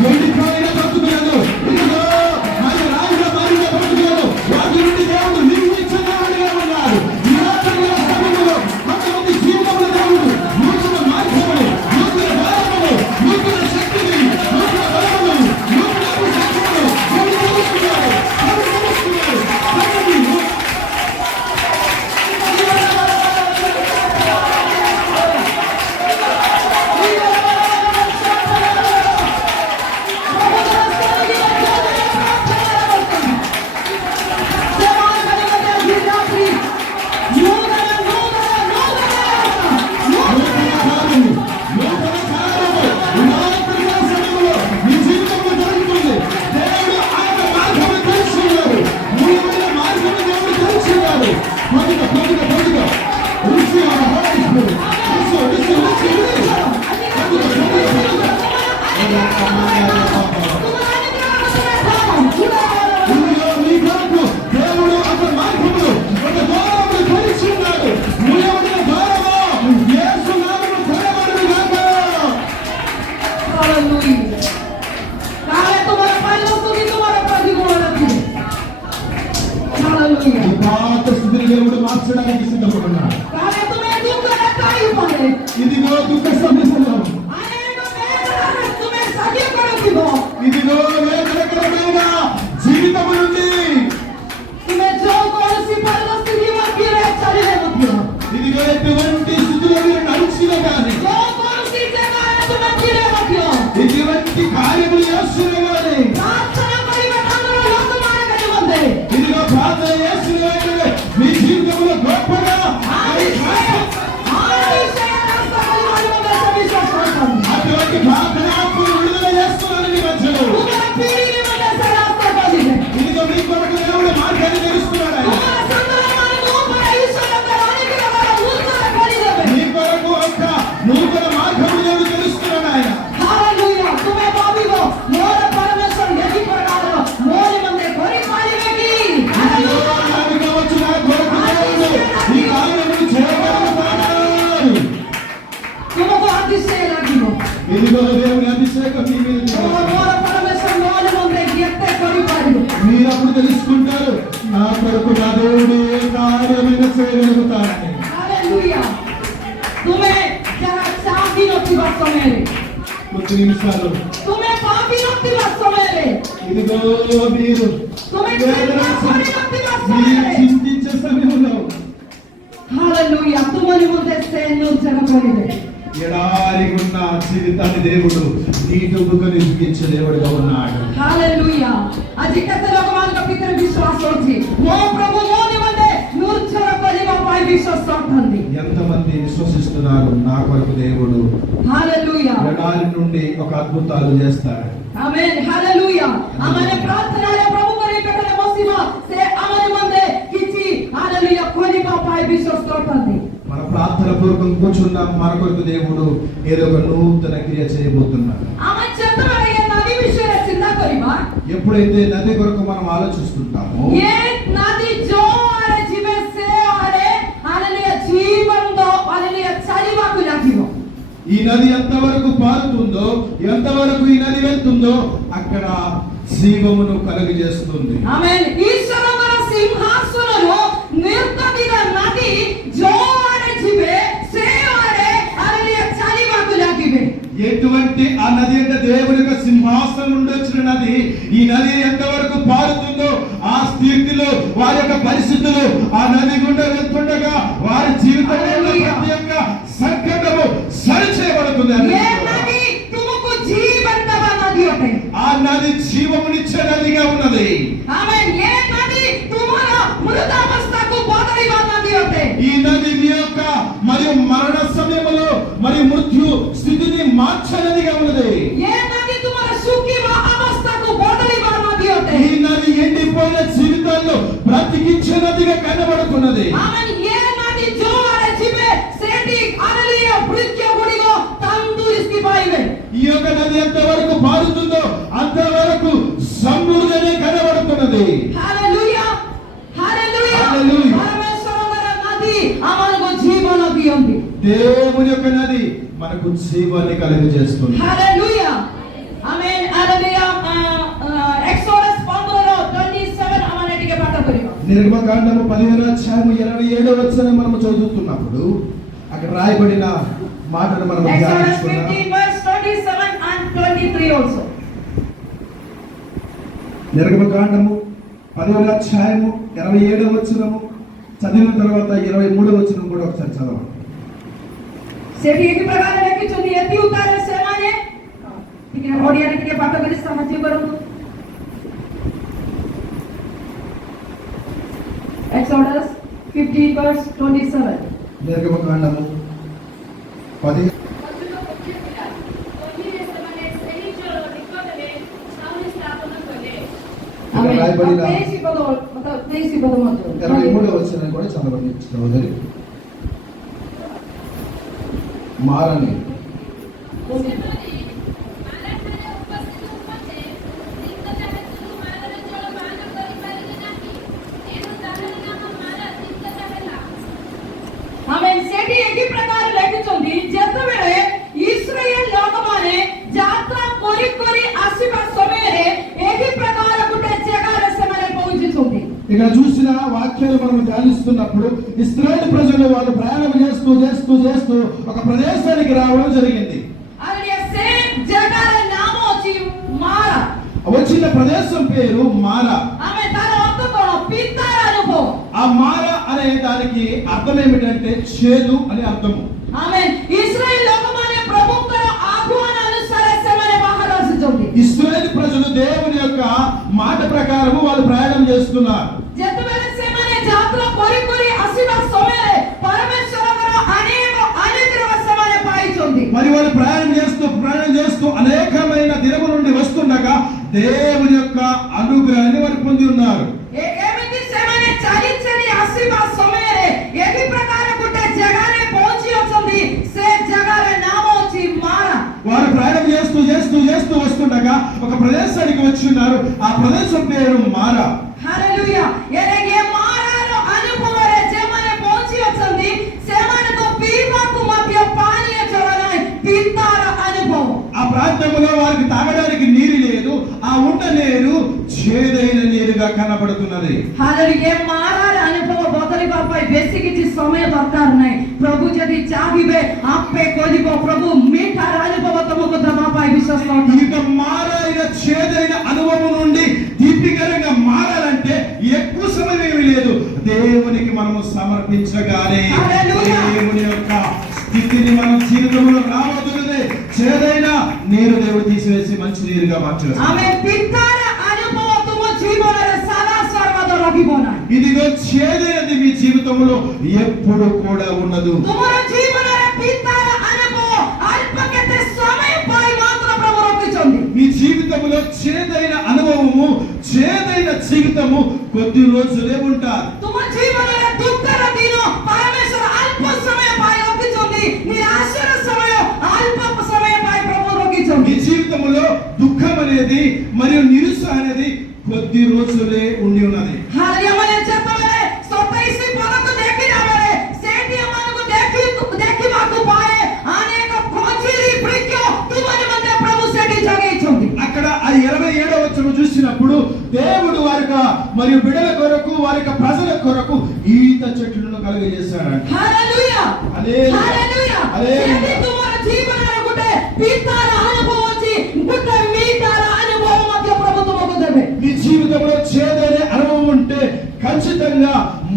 ఎండిపోయిన బ్రతుకులను ఇదిగో మరి రాయిగా మారిన బ్రతుకులను వాటి నుండి దేవుడు నిర్మించడానికి ఉన్నారు. ఈ రాత్రికాల సమయంలో కొంతమంది జీవితంలో దేవుడు నూతన మార్గములు, నూతన బలములు, నూతన శక్తిని, నూతన బలములు, నూతన అభిషేకములు దేవుడు తెలుస్తున్నారు. దేవుడు అతని మార్గములు ఒక ద్వారమును తెరిచిన్నాడు. మూయబడిన ద్వారము యేసు నామమున తెరవబడును గాక. పాత స్థితిని దేవుడు మార్చడానికి సిద్ధపడున్నాడు. ఇదిగో దుఃఖ సమయంలో ఇదిగో వేదనకరమైన జీవితము నుండి ఇదిగో ఎటువంటి స్థితిలో మీరు నడిచిన కానీ ఎటువంటి కార్యములు చేస్తున్నా కానీ ఇదిగో ప్రార్థన చేస్తున్నా కానీ మీ జీవితంలో గొప్పగా అటువంటి ప్రార్థనాత్మను విడుదల చేస్తున్నాను మీ మధ్యలో. ఇదిగో మీ కొరకు దేవుడు మార్గాన్ని తెలుస్తున్నాడు. ఆయన మీ కొరకు ఒక నూతన మార్గము దేవుడు తెలుస్తున్నాడు. ఆయన కావచ్చు నా కొరకు దేవుడు ఈ కార్యములు చేయగలుగుతాడు. ఇదిగో దేవుని అభిషేకం మీ మీద మీరు అప్పుడు తెలుసుకుంటారు నా కొరకు నా దేవుడు ఏ కార్యమైన చేయగలుగుతాడని. కొద్ది నిమిషాలు ఇదిగో మీరు చింతించే సమయంలో Hallelujah. तुमनि मुझे से नूर जगह कोई ఎడారిగున్న జీవితాన్ని దేవుడు నీటుగా నిలిపించే దేవుడుగా ఉన్నాడు. Hallelujah. आज कते लोग मान का भीतर विश्वास होची मो प्रभु मो निमंते नूर जगह कोई पाई विश्वास करथंदी. ఎంతమంది విశ్వసిస్తున్నారు నా కొరకు దేవుడు Hallelujah. ఎడారి నుండి ఒక అద్భుతాలు చేస్తాడు. Amen. Hallelujah. हमारे प्रार्थना रे प्रभु करे कटले मसीमा से हमारे मंदे किछि Hallelujah कोई पाई विश्वास करथंदी. మన ప్రార్థన పూర్వకం కూర్చున్నాం, మన కొరకు దేవుడు ఏదో ఒక నూతన క్రియ చేయబోతున్నాడు. आमे चतुराई नदी विषय चिंता करिबा ఎప్పుడైతే నది కొరకు మనం ఆలోచిస్తుంటామో ये नदी जो आरे जीवे से आरे Hallelujah जीवन दो Hallelujah చలివాకు లాగివో. ఈ నది ఎంతవరకు పారుతుందో, ఎంతవరకు ఈ నది వెళ్తుందో అక్కడ జీవమును కలుగజేస్తుంది. ఆమేన్. ఈశ్వరమర సింహాసనలో నిర్తదిగ నది जो आरे जीवे से आरे Hallelujah చలివాకు లాగివే. ఎటువంటి ఆ నది అంటే దేవుని యొక్క సింహాసనం నుండి వచ్చిన నది. ఈ నది ఎంతవరకు పారుతుందో ఆ స్థితిలో వారి యొక్క పరిస్థితులు ఆ నది గుండా వెళ్తుండగా వారి జీవితంలో ప్రతి ఒక్క సంకటము సరిచేయబడుతుంది. ये नदी तुमको जीवन दवा नदी होते ఆ నది జీవమునిచ్చే నదిగా ఉన్నది. आमेन. ये नदी तुम्हारा मृतावस्था को बदलिवा नदी होते. ఈ నది మీ యొక్క మరియు మరణ సమయంలో మరియు మృత్యు స్థితిని మార్చే నదిగా ఉన్నది. ये नदी तुम्हारा सुखी अवस्था को बदलिवा नदी होते. ఈ నది ఎండిపోయిన జీవితాల్లో బ్రతికించే నదిగా కనబడుతున్నది. आमेन. ये नदी जो आरे जीवे सेठी Hallelujah मृत्यु गुडिगो तंदुरुस्ती पाइवे. ఈ యొక్క నది ఎంతవరకు పారుతుందో అంతవరకు సమృద్ధిని కనబడుతున్నది. Hallelujah. Hallelujah. Hallelujah. పరమేశ్వరమర నది అమనకు జీవన దియంది. దేవుని యొక్క నది మనకు జీవాన్ని కలుగజేస్తుంది. Hallelujah. Amen. Hallelujah. Exodus 15:27 అమనటికే పాఠ కరివా. నిర్గమకాండము 15:27 మనము చదువుతున్నప్పుడు అక్కడ రాయబడిన మాటను మనం Exodus ధ్యానించుకుందాం. 15:27 and 23 also. నిర్గమకాండము 15:27 చదివిన తర్వాత 23 కూడా ఒకసారి చదవండి. सेठी एक प्रकार लेके चली यति उतारे से माने ठीक है ओडिया के पाठ करी समझ करो. Exodus 15:27. నిర్గమకాండము 15 అందులో వచ్చేసిరా కొన్నిరే సమనే సైనికుల నికటమే సావుని స్థాపన కలే. ఇక్కడ రాయబడిన 23 కూడా చదవండి సహోదరి. మారని आमेन. सेठी एक ही प्रकार लेके चली जेतबेले इस्राएल लोकमाने यात्रा कोरी कोरी आसीबा समयरे एक ही प्रकार गुटे जगारे समरे पहुंचुचुंदी. ఇక్కడ చూసిన వాక్యాలు మనం ధ్యానిస్తున్నప్పుడు ఇశ్రాయేలు ప్రజలు వాళ్ళు ప్రయాణం చేస్తూ చేస్తూ చేస్తూ ఒక ప్రదేశానికి రావడం జరిగింది. అరే సే జగారే నామో వచ్చి మారా. వచ్చిన ప్రదేశం పేరు మారా. ఆమె తన అర్థం పితార అనుభవం. ఆ మారా అనే దానికి అర్థం ఏమిటంటే చేదు అని అర్థము. ఆమేన్. ఇశ్రాయేల్ లోకమానే ప్రభువుల ఆహ్వాన అనుసార సమరే మహారాజుంది. ఇశ్రాయేలు ప్రజలు దేవుని యొక్క మాట ప్రకారం వాళ్ళు ప్రయాణం చేస్తున్నారు. जेतबेले सेमाने यात्रा कोरी कोरी आसीबा समयरे परमेश्वरवर अनेक अनुग्रह सेमाने पाइचोंदी. మరి వాళ్ళు ప్రయాణం చేస్తూ అనేకమైన దినముల నుండి వస్తుండగా దేవుని యొక్క అనుగ్రహాన్ని వారు పొంది ఉన్నారు. एमिति सेमाने चली चली आसीबा समयरे एकी प्रकार गुटे जगारे पहुंची వచ్చంది. से जगारे नाम వచ్చి మారా. వారు ప్రయాణం చేస్తూ వస్తుండగా ఒక ప్రదేశానికి వచ్చి ఉన్నారు. ఆ ప్రదేశం పేరు మారా. हालेलुया. ये मारारो అనుభవరే जेमाने पहुंची వచ్చంది. सेमानको पीवाకు మధ్య పానీయ జలనాయ్ పితార అనుభవం. ఆ ప్రాంతంలో వారికి తాగడానికి నీరు లేదు. ఆ ఉన్న నీరు చేదైన నీరుగా కనబడుతున్నది. हालेलुया. मारार अनुभव बदली बापाई बेसी किछि समय दरकार नै. प्रभु यदि चाहिबे आपे कोलिबो प्रभु मीठा अनुभव तुमको दबा पाई विश्वास करता. ఇక మారైన చేదైన అనుభవం నుండి దీప్తికరంగా మారాలంటే ఎక్కువ సమయం ఏమీ లేదు. దేవునికి మనము సమర్పించగానే చేదైన నీరు దేవుడు తీసివేసి మంచి నీరుగా మార్చేస్తాడు. ଆମେ ପିତାର ଅନୁଭବ ତୁମ ଜୀବନରେ ସଦା ସର୍ବଦା ରହିବ ନାହିଁ। ఇదిగో చేదైనది మీ జీవితంలో ఎప్పుడు కూడా ఉండదు. ତୁମର ଜୀବନରେ ପିତାର ଅନୁଭବ ଅଳ୍ପ କେତେ ସମୟ ପାଇଁ ମାତ୍ର ପ୍ରଭୁ ରଖିଛନ୍ତି। మీ జీవితంలో చేదైన అనుభవము చేదైన జీవితము కొద్ది రోజులే ఉంటారు. ତୁମ ଜୀବନରେ ଦୁଃଖର ଦିନ ପରମେଶ୍ୱର ଅଳ୍ପ ସମୟ ପାଇଁ ରଖିଛନ୍ତି। ନିରାଶର ସମୟ ଅଳ୍ପ ସମୟ ପାଇଁ ପ୍ରଭୁ మీ ରଖିଛନ୍ତି। జీవితంలో దుఃఖం అనేది మరియు నిరుత్సాహం అనేది కొద్ది రోజులే ఉండి ఉన్నది. ହାରିଆମାନେ ଯେତେବେଳେ 27 ପଦକୁ ଦେଖିଲା ବେଳେ ସେଠି ଆମମାନଙ୍କୁ ଦେଖିବାକୁ ପାଏ ଅନେକ ଖୋଜିଲି ବୃକ୍ଷ ତୁମ ନିମନ୍ତେ ପ୍ରଭୁ ସେଠି ଜଗେଇଛନ୍ତି। అక్కడ ఆ 27వ వచనం చూసినప్పుడు దేవుడు వారి మరియు బిడ్డల కొరకు వారి ప్రజల కొరకు ఈత చెట్లను కలుగజేశాడు. ହାଲେଲୁୟା హల్లెలూయా. ହାଲେଲୁୟା। హల్లెలూయా। ସେଠି ତୁମର ଜୀବନରେ ଗୋଟେ ପିତାର ଅନୁଭବ ଅଛି, ଗୋଟେ ମିଠାର ଅନୁଭବ ମଧ୍ୟ ପ୍ରଭୁ ତୁମକୁ ଦେବେ। మీ జీవితంలో చేదైన అనుభవం ఉంటే ఖచ్చితంగా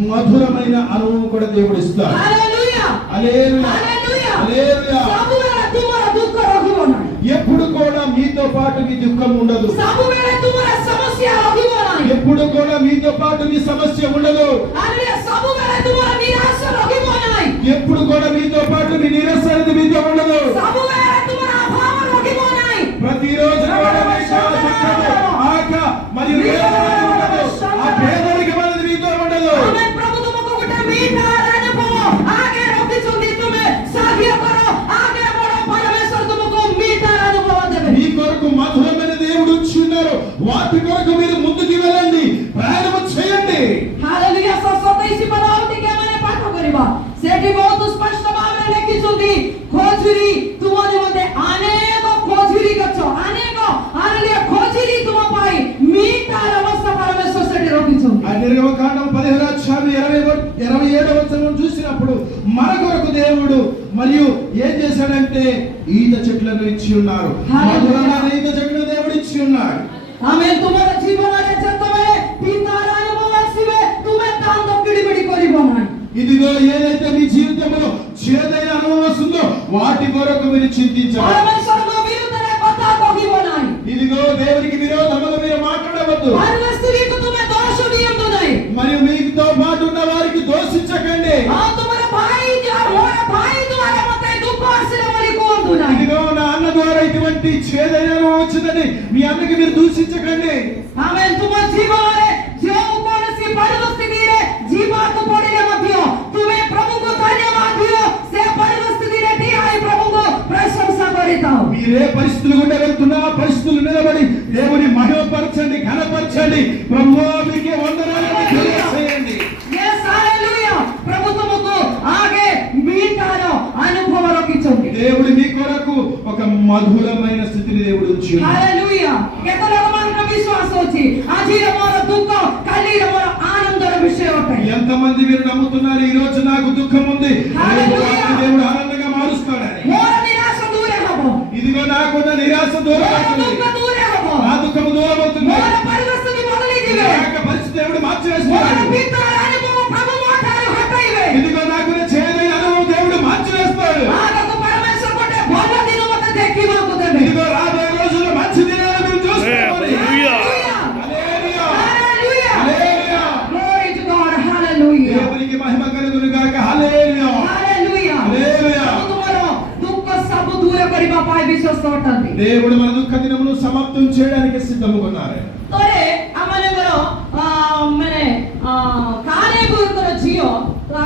మధురమైన అనుభవం కూడా దేవుడు ఇస్తాడు. ହାଲେଲୁୟା హల్లెలూయా. ହାଲେଲୁୟା। హల్లెలూయా. ସବୁବେଳେ ତୁମର ଦୁଃଖ ରହିବ ନାହିଁ। ఎప్పుడు కూడా మీతో పాటు మీ దుఃఖం ఉండదు. ସବୁବେଳେ ତୁମର ସମସ୍ୟା ରହିବ ନାହିଁ। ఎప్పుడు కూడా మీతో పాటు మీ సమస్య ఉండదు. ହାଲେଲୁୟା। ସବୁବେଳେ ତୁମର ନିରାଶ ରହିବ ନାହିଁ। ఎప్పుడు కూడా మీతో పాటు మీ నిరాశ అనేది మీతో ఉండదు. ସବୁବେଳେ ତୁମର ଅଭାବ ରହିବ ନାହିଁ। ప్రతిరోజు కూడా మీతో దుఃఖము, ఆక మరియు వేదన అనేది ఉండదు. ఆ పేదరికం అనేది మీతో ఉండదు. ଆମେ ପ୍ରଭୁ ତୁମକୁ ଗୋଟେ ମିଠାର ଅନୁଭବ ଆଗେ ରଖିଛନ୍ତି। ତୁମେ ସାହାଯ୍ୟ କର, ଆଗେ ବଡ଼ ପରମେଶ୍ୱର ତୁମକୁ ମିଠାର ଅନୁଭବ ଦେବେ। మీ కొరకు మధురమైన దేవుడు ఇచ్చున్నారు. వాటి కొరకు మీరు ముందుకు వెళ్ళండి, ప్రయాణం చేయండి. ହାଲେଲୁୟା। 27 ପଦ ଆଉ ଟିକେ ମାନେ ପାଠ କରିବା। ସେଠି ବହୁତ ସ୍ପଷ୍ଟ ଭାବରେ ଲେଖିଛନ୍ତି, ଖୋଜୁରୀ ତୁମ ନିମନ୍ତେ ଅନେକ ଖୋଜୁରୀ ଗଛ, ଅନେକ ହାଲେଲୁୟା ଖୋଜୁରୀ ତୁମ ପାଇଁ ମିଠାର ଅବସ୍ଥା ପରମେଶ୍ୱର ସେଠି ରଖିଛନ୍ତି। ఆ నిర్గమకాండం 17:27 వచనం చూసినప్పుడు మన కొరకు దేవుడు మరియు ఏం చేశాడంటే ఈత చెట్లను ఇచ్చి ఉన్నారు. మధురమైన ఈత చెట్లను దేవుడు ఇచ్చి ఉన్నాడు. ଆମେ ତୁମର ଜୀବନରେ ଯେତେବେଳେ ପିତାର ଅନୁଭବ ଆସିବେ ତୁମେ କାନ୍ଦ କିଡ଼ିବିଡ଼ି କରିବ ନାହିଁ। ఇదిగో ఏదైతే మీ జీవితంలో చేదైన అనుభవం వస్తుందో వాటి కొరకు మీరు చింతించాలి. ପରମେଶ୍ୱରଙ୍କ ବିରୁଦ୍ଧରେ କଥା କହିବ ନାହିଁ। ఇదిగో దేవునికి విరోధముగా మీరు మాట్లాడవద్దు. ଅନ୍ୟ ସ୍ତ୍ରୀକୁ ତୁମେ ଦୋଷ ଦିଅନ୍ତୁ ନାହିଁ। మరియు మీతో పాటు ఉన్న వారికి దోషించకండి. ଆଉ ତୁମର ଭାଇ ମୋର ଭାଇ ଦ୍ୱାରା ମୋତେ ଦୁଃଖ ଆସିଲେ ବୋଲି କୁହନ୍ତୁ ନାହିଁ। ఇదిగో నా అన్న ద్వారా ఇటువంటి చేదైన అనుభవం వచ్చిందని మీ అన్నకి మీరు దూషించకండి. ଆମେ ତୁମ ଜୀବନରେ ଯେଉଁ କୌଣସି ପରିସ୍ଥିତିରେ ଯିବାକୁ ପଡ଼ିଲେ ମଧ୍ୟ ତୁମେ ପ୍ରଭୁଙ୍କୁ ଧନ୍ୟବାଦ ଦିଅ। ସେ ପରିସ୍ଥିତିରେ ଠିଆ ହୋଇ ପ୍ରଭୁଙ୍କୁ ପ୍ରଶଂସା କରିଥାଉ। మీరే పరిస్థితులు గుండా వెళ్తున్నా ఆ పరిస్థితులు నిలబడి దేవుని మహిమపరచండి, ఘనపరచండి. ప్రభువా మీకే వందనాలని తెలియజేయండి. Yes, hallelujah. ప్రభు ତୁମକୁ ଆଗେ ମିଠାର ଅନୁଭବ ରଖିଛନ୍ତି। దేవుడు మీ కొరకు ఒక మధురమైన స్థితిని దేవుడు ఉంచి ఉన్నాడు. ହାଲେଲୁୟା। କେତେ ଲୋକମାନଙ୍କର ବିଶ୍ୱାସ ଅଛି ଆଜିର ମୋର ଦୁଃଖ କାଲିର ମୋର ଆନନ୍ଦର ବିଷୟ ଅଟେ। ఎంతమంది మీరు నమ్ముతున్నారు ఈ రోజు నాకు దుఃఖం ఉంది, హల్లెలూయా. రేపు దేవుడు ఆనందంగా మారుస్తాడని? ମୋର ନିରାଶ ଦୂର ହେବ, ఇదిగో నాకున్న నిరాశ దూరం ମୋର అవుతుంది, ଦୁଃଖ ଦୂର ହେବ, నా దుఃఖం దూరం అవుతుంది, ମୋର ପରିସ୍ଥିତି ବଦଳିଯିବେ, నా యొక్క పరిస్థితి దేవుడు ମୋର మార్చివేస్తాడు. ପିତାର ଅନୁଭବ ପ୍ରଭୁ ମୋ ଠାରୁ ହଟାଇବେ। ఇదిగో నాకున్న చేదైన అనుభవం దేవుడు మార్చివేస్తాడు. ଆଗକୁ ପରମେଶ୍ୱର ଗୋଟେ ଭଲ ଦିନ ମୋତେ ଦେଖିବାକୁ ଦେବେ। ఇదిగో రాబోయే రోజుల్లో మంచి దినాలు మీరు చూసుకోవాలి. హల్లెలూయా। హల్లెలూయా. హల్లెలూయా. హల్లెలూయా. Glory to God. Hallelujah. దేవునికి మహిమ కలుగును గాక. హల్లెలూయా. Hallelujah. హల్లెలూయా. ప్రభు ତୁମର ଦୁଃଖ ସବୁ ଦୂର କରିବା ପାଇଁ ବିଶ୍ୱସ୍ତ ଅଟନ୍ତି। దేవుడు మన దుఃఖ దినమును సమాప్తం చేయడానికి సిద్ధముగా ఉన్నారు. ଥରେ ଆମମାନଙ୍କର ମାନେ କାଲେବଙ୍କର ଝିଅ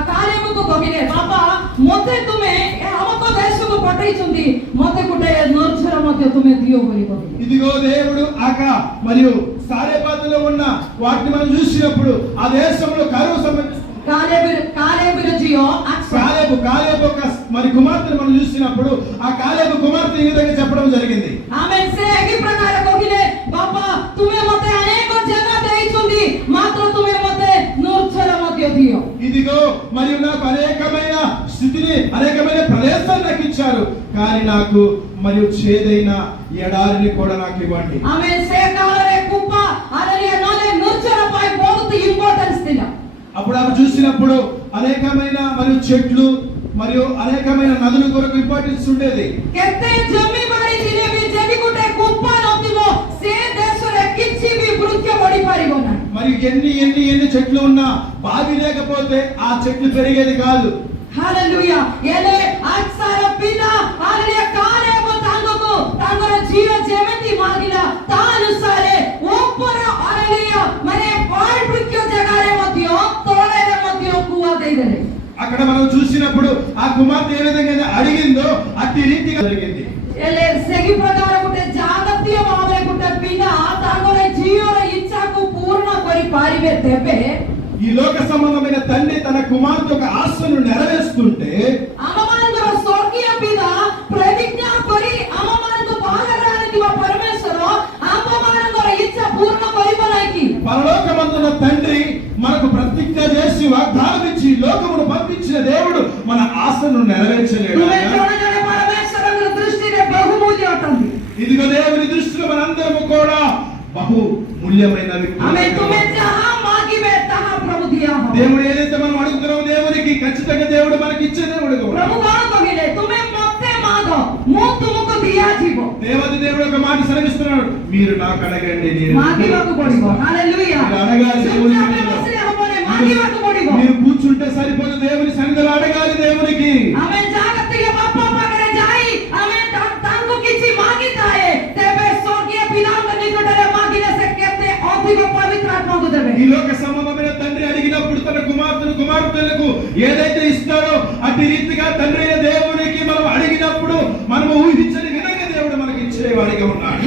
କାଲେବକୁ କହିଲେ, ବାପା ମୋତେ ତୁମେ ଆମକ ଦେଶକୁ ପଠେଇଛନ୍ତି, ମୋତେ ଗୋଟେ ନିର୍ଝର ମଧ୍ୟ ତୁମେ ଦିଅ ବୋଲି କହିଲେ। ఇదిగో దేవుడు ఆక మరియు సారేపాతులో ఉన్న వాటిని మనం చూసినప్పుడు ఆ దేశంలో కరువు సంబంధించి కాలేబుల ଝିଅ కాలేబు ఒక మరి కుమార్తెను మనం చూసినప్పుడు ఆ కాలేబు కుమార్తె ఈ విధంగా చెప్పడం జరిగింది. ఆమె ସେ ଏହି ପ୍ରକାର କହିଲେ, ବାପା ତୁମେ ମୋତେ ଅନେକ ଜାଗା ଦେଇଛନ୍ତି, ମାତ୍ର ତୁମେ ମୋତେ ନିର୍ଝର ମଧ୍ୟ ଦିଅ। ఇదిగో మరియు నాకు అనేకమైన స్థితిని అనేకమైన ప్రదేశాలు నాకు ఇచ్చారు, కానీ నాకు మరియు చేదైన ఎడారిని కూడా నాకు ఇవ్వండి. ఆమె ସେ କାଳରେ କୁପା ଆରେଲିଆ ନହେଲେ ନିର୍ଝର ପାଇଁ ବହୁତ ଇମ୍ପୋର୍ଟାନ୍ସ ଥିଲା। అప్పుడు ఆమె చూసినప్పుడు అనేకమైన మరియు చెట్లు మరియు అనేకమైన నదుల కొరకు ఇంపార్టెన్స్ ఉండేది. କେତେ ଜମି మీకు ఎన్ని చెట్లు ఉన్నా బావి లేకపోతే ఆ చెట్లు పెరిగేది కాదు. हालेलुया एले अक्सर पिता हालेलुया काने को तांगो को तांगो जीव जेमती मागिला ता अनुसारे ऊपर हालेलुया मने पाल वृक्ष जगारे मध्यो तोड़ेरे मध्यो कुआ देइदले. అక్కడ మనం చూసినప్పుడు ఆ కుమార్తె ఏ విధంగా అడిగిందో అట్టి రీతిగా జరిగింది. एले सेगी प्रकार गुटे जागतिय भावले गुटे पिता तांगोरे जीवोर इच्छाको पूर्ण करी पारिबे तेबे ఈ లోక సంబంధమైన తండ్రి తన కుమార్తె యొక్క ఆశను నెరవేరుస్తుంటే అమ్మమానగర స్వర్గీయ పిత ప్రతిజ్ఞ కరి అమ్మమానకు బాలరానికి పరమేశ్వర అమ్మమానగర ఇచ్చ పూర్ణ పరిపనాకి పరలోకమందున తండ్రి మనకు ప్రతిజ్ఞ చేసి వాగ్దానం ఇచ్చి లోకమును పంపించిన దేవుడు మన ఆశను నెరవేర్చలేడు. పరమేశ్వరుని దృష్టిలో బహుమూల్య ఉంటుంది. ఇదిగో దేవుని దృష్టిలో మనందరము కూడా బహు మూల్యమైన దేవుడు ఏదైతే మనం అడుగుతున్నామో దేవునికి ఖచ్చితంగా దేవుడు మనకి ఇచ్చే దేవుడు. దేవత దేవుడు ఒక మాట సెలవిస్తున్నాడు, మీరు నాకు అడగండి మీరు కూర్చుంటే సరిపోదు, దేవుని సన్నిధిలో అడగాలి దేవునికి. ఈ లోక సంబంధమైన తండ్రి అడిగినప్పుడు తన కుమార్తెలకు ఏదైతే ఇస్తాడో అట్టి రీతిగా తండ్రి అయిన దేవునికి మనం అడిగినప్పుడు మనము ఊహించని విధంగా దేవుడు మనకి ఇచ్చేవాడిగా ఉన్నాడు.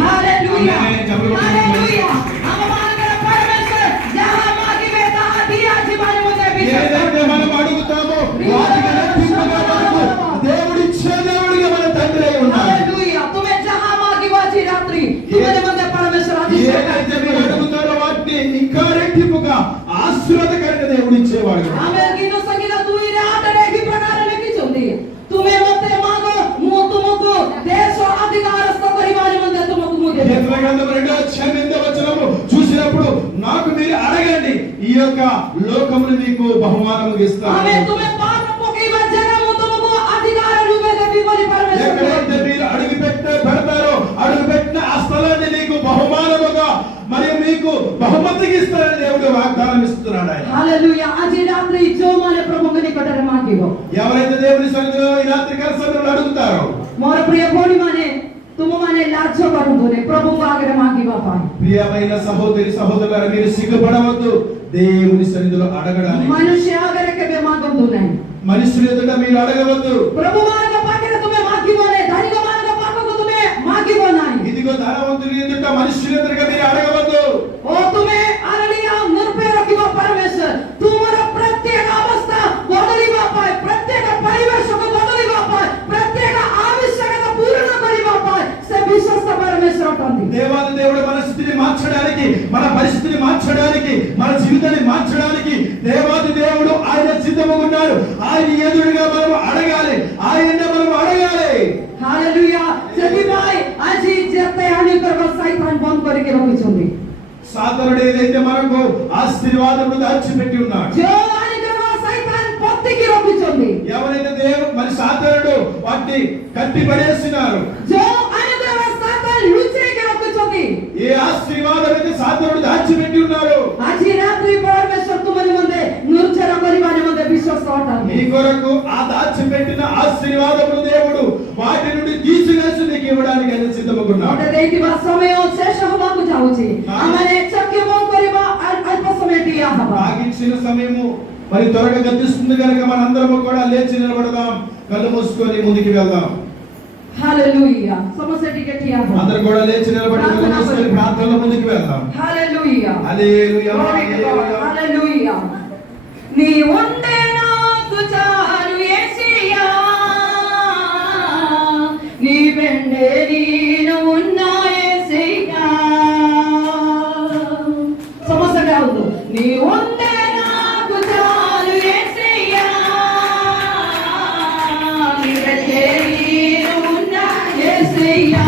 ఏదైతే మనం అడుగుతామో వాటికి రెట్టింపుగా మనకు దేవుడు ఇచ్చే దేవుడిగా మన తండ్రి అయి ఉన్నాడు. ఏదైతే మీరు అడుగుతారో వాటిని ఇంకా రెట్టింపుగా ఆశీర్వాదకరంగా దేవుడు ఇచ్చేవాడు. చూసినప్పుడు నాకు మీరు అడగండి, ఈ యొక్క లోకమును మీకు బహుమానం ఇస్తాను. ఎక్కడైతే మీరు అడుగు పెడతారో అడుగు పెట్టిన ఆ స్థలాన్ని మీకు బహుమానముగా మరియు మీకు బహుమతికి ఇస్తారని దేవుడు వాగ్దానం ఇస్తున్నాడు. ఎవరైతే దేవుని సన్నిధిలో ఈ రాత్రి కాల సమయంలో అడుగుతారో ప్రియమైన సహోదరి సహోదరులారా, మీరు సిగ్గుపడవద్దు దేవుని సన్నిధిలో అడగడానికి. మనుషుల ఎదుట మీరు అడగవద్దు. ఇదిగో ధనవంతుని ఎదుట మనుషుల ఎదురుగా మీరు అడగవద్దు. ప్రత్యేక అవస్థ బదలివా పాయ్, ప్రత్యేక పరివేశకు బదలివా పాయ్, ప్రత్యేక ఆవశ్యకత పూర్ణ కరివా పాయ్. విశ్వస్త పరమేశ్వర ఉంటుంది. దేవాది దేవుడు మన స్థితిని మార్చడానికి, మన పరిస్థితిని మార్చడానికి, మన జీవితాన్ని మార్చడానికి దేవాది దేవుడు ఆయన సిద్ధంగా ఉన్నాడు. ఆయన ఎదురుగా మనం అడగాలి, ఆయన మనం అడగాలి. హల్లెలూయా. జతిబాయ్ అజీ జతే అనుకరవ సైతాన్ బంద్ କରିକି ରଖିଛନ୍ତି. సాతానుడు ఏదైతే మనకు ఆశీర్వాదములు దాచిపెట్టి ఉన్నాడు, ఎవరైతే దేవుడు మరి సాతానుడు వాటిని కట్టి పడేస్తున్నారు, ఏ ఆశీర్వాదం అయితే సాతానుడు దాచిపెట్టి ఉన్నారు, మీ కొరకు ఆ దాచిపెట్టిన ఆశీర్వాదములు దేవుడు వాటి నుండి తీసివేసి నీకు ఇవ్వడానికి ఆయన సిద్ధమగున్నాడు. ఆగించిన సమయము మరి త్వరగా గతిస్తుంది కనుక మనందరము కూడా లేచి నిలబడదాం, కళ్ళు మూసుకొని ముందుకు వెళ్దాం. హల్లెలూయా. సమస్య టికెట్ యా అందరూ కూడా లేచి నిలబడి కళ్ళు మూసుకొని ప్రార్థనలో ముందుకు వెళ్దాం. హల్లెలూయా. హల్లెలూయా. హల్లెలూయా. నీ ఉండే నాకు చాలు యేసయ్యా, నీ వెండే నేను ఉన్నా యేసయ్యా. సమస్య కాదు, నీ ఉండే నాకు చాలు యేసయ్యా, నీ వెండే నేను ఉన్నా యేసయ్యా.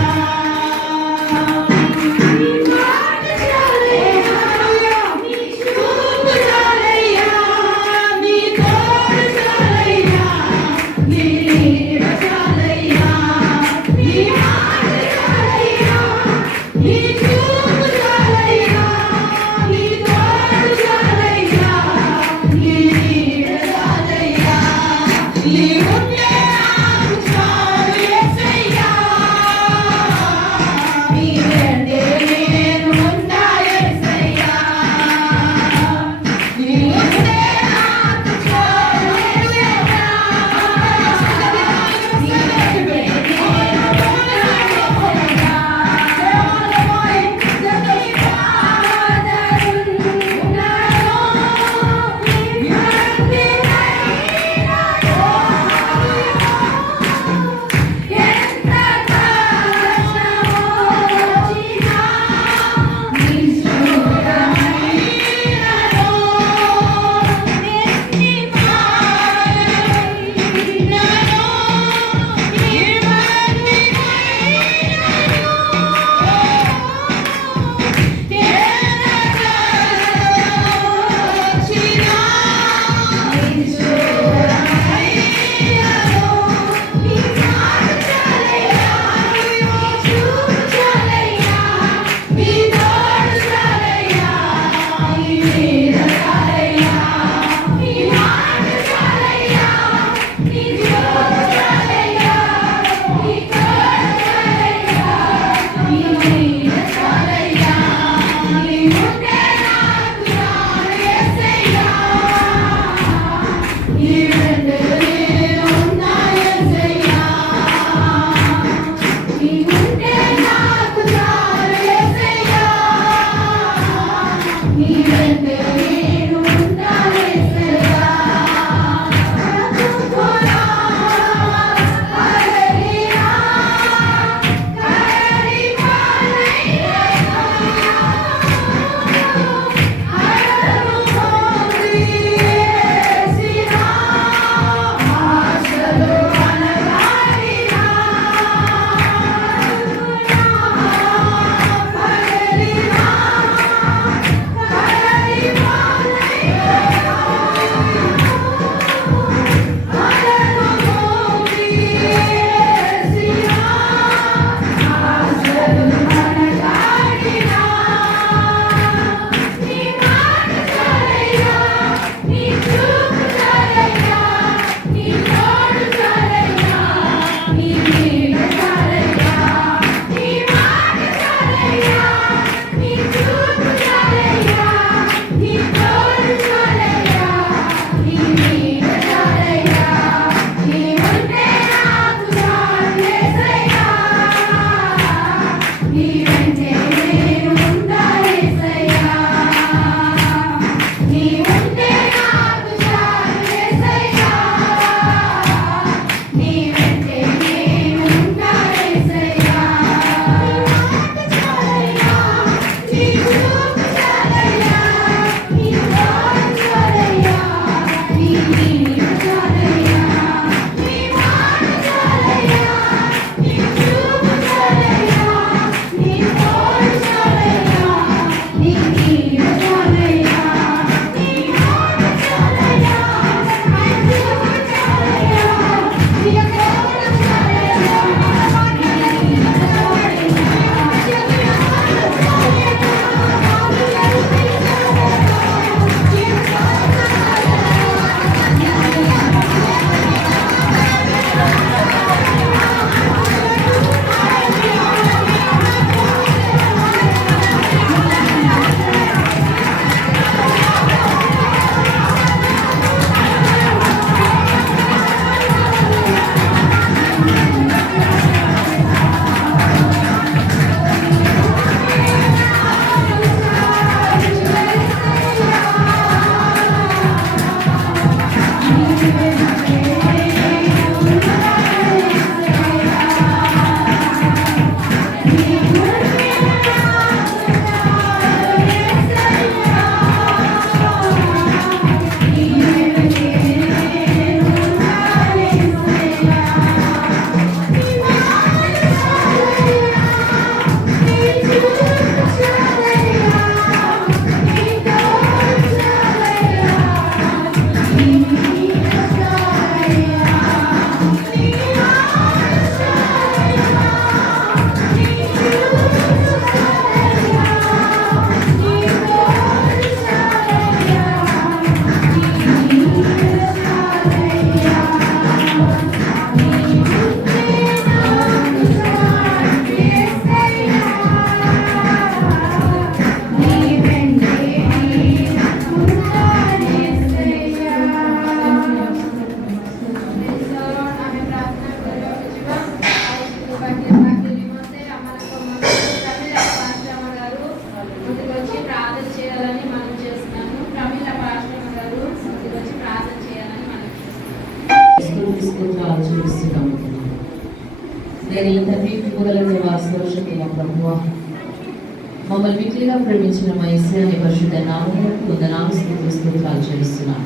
మమ్మల్ని మిక్కిలిగా ప్రేమించిన మా యేసయ్య పరిశుద్ధ నామమునకు వందనాలు స్తుతులు చెల్లిస్తున్నాను.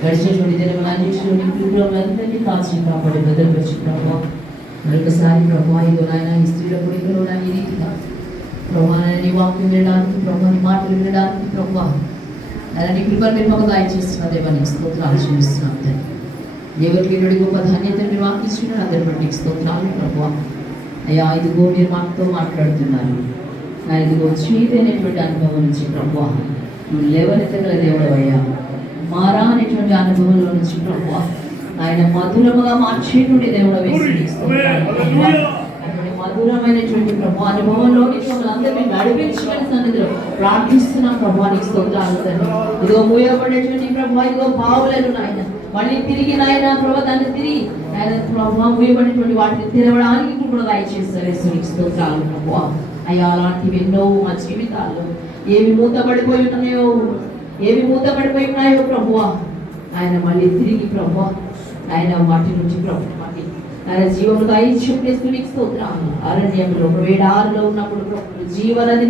గడిచినటువంటి దినములన్నిటిలోని ప్రియులందరినీ కాచి కాపాడి భద్రపరిచి ప్రభువా, మరొకసారి ప్రభువా ఇదిగో నాయన ఈ స్త్రీల కొడుకులో ఈ రీతిగా ప్రభువా నీ వాక్యం వినడానికి ప్రభువా నీ మాటలు వినడానికి ప్రభువా నీ కృపను మీరు మాకు దయచేస్తున్న దేవానికి స్తోత్రాలు చెల్లిస్తున్నాను తండ్రి. దేవుడికి ఎటువంటి గొప్ప ధన్యతను మీరు మాకు ఇచ్చిన అందరి బట్టి స్తోత్రాలు ప్రభువా. అయ్యా ఇదిగో మీరు మాతో మాట్లాడుతున్నారు. నా ఇదిగో చీటైనటువంటి అనుభవం నుంచి ప్రభువా నువ్వు లేవనెత్తగల దేవుడు అయ్యా, మారా అనేటువంటి అనుభవంలో నుంచి ప్రభువా ఆయన మధురముగా మార్చేటువంటి దేవుడు మధురమైనటువంటి ప్రభు అనుభవంలోని మమ్మల్ని అందరినీ నడిపించమని సన్నిధిలో ప్రార్థిస్తున్నాం ప్రభువానికి స్తోత్రాలు తండ్రి. ఇదిగో మూయబడేటువంటి ప్రభు ఇదిగో బావులను నాయన మళ్ళీ తిరిగి నాయన ప్రభు దాన్ని తిరిగి ఆయన ప్రభు మూయబడినటువంటి వాటిని తెరవడానికి కూడా దయచేస్తారు. యేసునికి స్తోత్రాలు ప్రభువా. అయ్యా అలాంటివి ఎన్నో మా జీవితాల్లో ఏవి మూతపడిపోయి ఉన్నాయో ప్రభువా ఆయన మళ్ళీ తిరిగి ప్రభువా ఆయన వాటి నుంచి ప్రభు ఆయన జీవములు దయచేసి స్తోత్రాలు. అరణ్యంలో వేడారులో ఉన్నప్పుడు ప్రభు జీవనది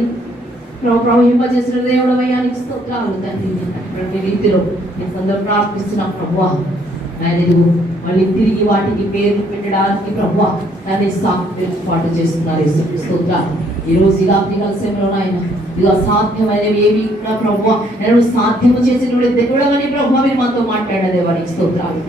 ప్రవహింపజేసిన దేవుడు అయ్యానికి స్తోత్రాలు తండ్రి. ప్రతి రీతిలో నేను ప్రార్థిస్తున్నాం ప్రభువా ఆయన మళ్ళీ తిరిగి వాటికి పేర్లు పెట్టడానికి ప్రభువా ఆయన ఏర్పాటు చేస్తున్నారు. స్తోత్రాలు. ఈ రోజు ఇలాంటి సమయంలో ఆయన ఇక అసాధ్యమైనవి ఏవి కూడా ప్రభువా నేను సాధ్యము చేసిన దేవుడమని ప్రభువా మీరు మాతో మాట్లాడేవానికి స్తోత్రాలు.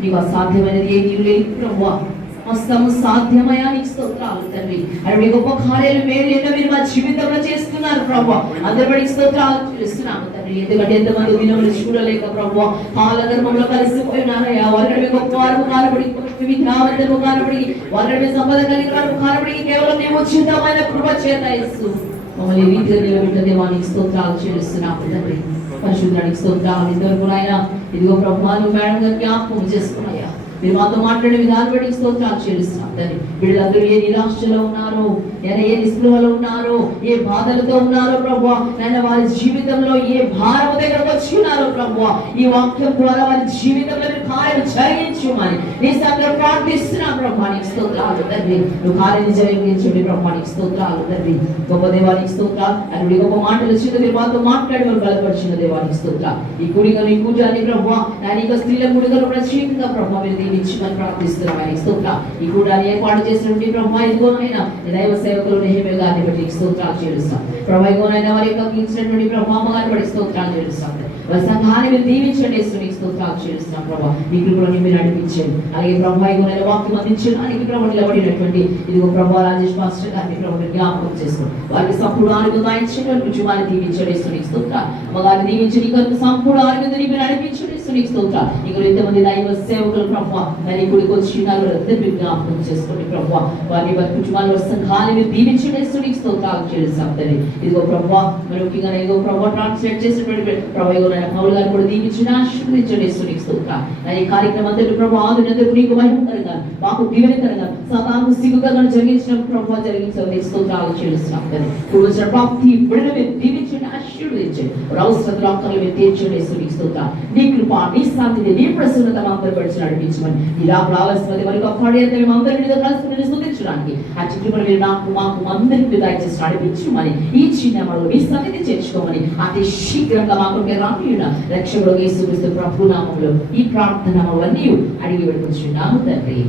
నీకు అసాధ్యమైనది ఏది లేదు ప్రభువా, సమస్తము సాధ్యమయానికి స్తోత్రాలు తండ్రి. అవి గొప్ప కార్యాలు మీరు ఎన్నో మీరు మా జీవితంలో చేస్తున్నారు ప్రభువా, అందరి స్తోత్రాలు చేస్తున్నాము తండ్రి. ఎందుకంటే ఎంతమంది వినములు చూడలేక ప్రభువా కాలధర్మంలో కలిసిపోయినారయ్యా, వారి గొప్ప వారు కారబడి విజ్ఞానంలో కారబడి వారి సంపద కలిగిన వారు కారబడి కేవలం మేము ఉచితమైన కృప చేత ఇస్తూ మమ్మల్ని రీతిగా నిలబెట్టే వానికి స్తోత్రాలు చేస్తున్నాము తండ్రి. పరిశుద్ధానికి స్తోత్రాలు. ఇంతవరకు ఆయన ఇదిగో ప్రభువాను మేడం గారు జ్ఞాపకం చేసుకున్నాయా మీరు మాతో మాట్లాడే విధానం బట్టి స్తోత్రాలు చెల్లిస్తున్నాం తండ్రి. వీళ్ళందరూ ఏ నిరాశలో ఉన్నారో, ఏ నిస్పృహలో ఉన్నారో, ఏ బాధలతో ఉన్నారో ప్రభువా, నాయన వారి జీవితంలో ఏ భారం దగ్గరకు వచ్చి ఉన్నారో ప్రభువా, ఈ వాక్యం ద్వారా వారి జీవితంలో కార్యం జరిగించమని నీ సంగతి ప్రార్థిస్తున్నాం ప్రభువా. నీకు స్తోత్రాలు తండ్రి. నువ్వు కార్యాన్ని జరిగించండి ప్రభువా. నీకు స్తోత్రాలు తండ్రి. గొప్ప దేవానికి స్తోత్రాలు. అని గొప్ప మాటలు వచ్చిన మీరు మాతో మాట్లాడి వారు బలపరిచిన దేవానికి స్తోత్రాలు. ఈ కూడికలు ఈ కూటాన్ని ప్రభువా, నాయన స్త్రీల కూడికలు ప్రత్యేకంగా ప్రభువా మీరు దీవించమని ప్రార్థిస్తున్నాం. ఆయనకి స్తోత్రాలు. ఈ కూటాన్ని ఏర్పాటు చేసినటువంటి ప్రభువా ఇదిగోనైనా దైవ సేవకులు నెహెమ్యా గారిని బట్టి స్తోత్రాలు చేస్తాం ప్రభువా. ఇదిగోనైనా వారి యొక్క ఇచ్చినటువంటి ప్రభు అమ్మగారిని బట్టి స్తోత్రాలు చేస్తాం. వారి సంఘాన్ని మీరు దీవించండి. నీకు స్తోత్రాలు చేస్తున్నాం ప్రభా. మీ కృపను మీరు నడిపించండి. అలాగే ప్రభా ఇదిగోనైనా వాక్యం అందించడానికి ప్రభు నిలబడినటువంటి ఇదిగో ప్రభా రాజేష్ మాస్టర్ గారిని ప్రభు జ్ఞాపకం చేసుకోండి. వారికి సంపూర్ణ ఆరోగ్యం దాయించండి. కుటుంబాన్ని దీవించండి. నీకు స్తోత్రాలు. అమ్మగారిని దీవించండి. సంపూర్ణ ఆరోగ్యం మీరు నడిపించండి. నీకు స్తోత్రాలు. ఇక్కడ ఎంతమంది దైవ సేవకులు ప్రభా దాని గుడికి వచ్చినారు అందరినీ జ్ఞాపకం చేసుకోండి ప్రభా. వారిని వారి కుటుంబాల సంఘాన్ని మీరు దీవించండి. నీకు స్తోత్రాలు చేస్తాం తండ్రి. ఇదిగో ప్రభా మరి ముఖ్యంగా ఇదిగో ప్రభా ట్రాన్స్లేట్ చేసినటువంటి ప్రభా ఇదిగో పౌలు గారు కూడా దీవించిన ఆశీర్వదించండి. నీకు స్తోత్రాలు. ఈ కార్యక్రమం అంతటి ప్రభా ఆదునందుకు నీకు మహిమకరంగా మాకు దీవెనకరంగా సాతాను సిగ్గుగా జరిగించిన ప్రభా జరిగించండి. నీకు స్తోత్రాలు చేస్తున్నాం తండ్రి. ఇప్పుడు వచ్చిన ప్రాప్తి విడుదల మీరు దీవించండి, ఆశీర్వదించండి. అవసరతలు అక్కర్లు మీరు తీర్చండి. నీకు స్తోత్రాలు. నీ కృప నీ శాంతిని నీ ప్రసన్నత అందరూ పడిచి నడిపించమని ఇలా రావాల్సినది మరి అందరినీ కలుసుకుని స్తుతించడానికి ఆ చిత్రపడి మీరు నాకు మాకు అందరికీ దయచేసి నడిపించమని ఈ చిన్న మనలో మీ సన్నిధి చేర్చుకోమని అతి శీఘ్రంగా మాకు రామీయుడ రక్షకుడు యేసుక్రీస్తు ప్రభు నామములో ఈ ప్రార్థన అన్నీ అడిగి పెట్టుకుంటున్నాము తండ్రి.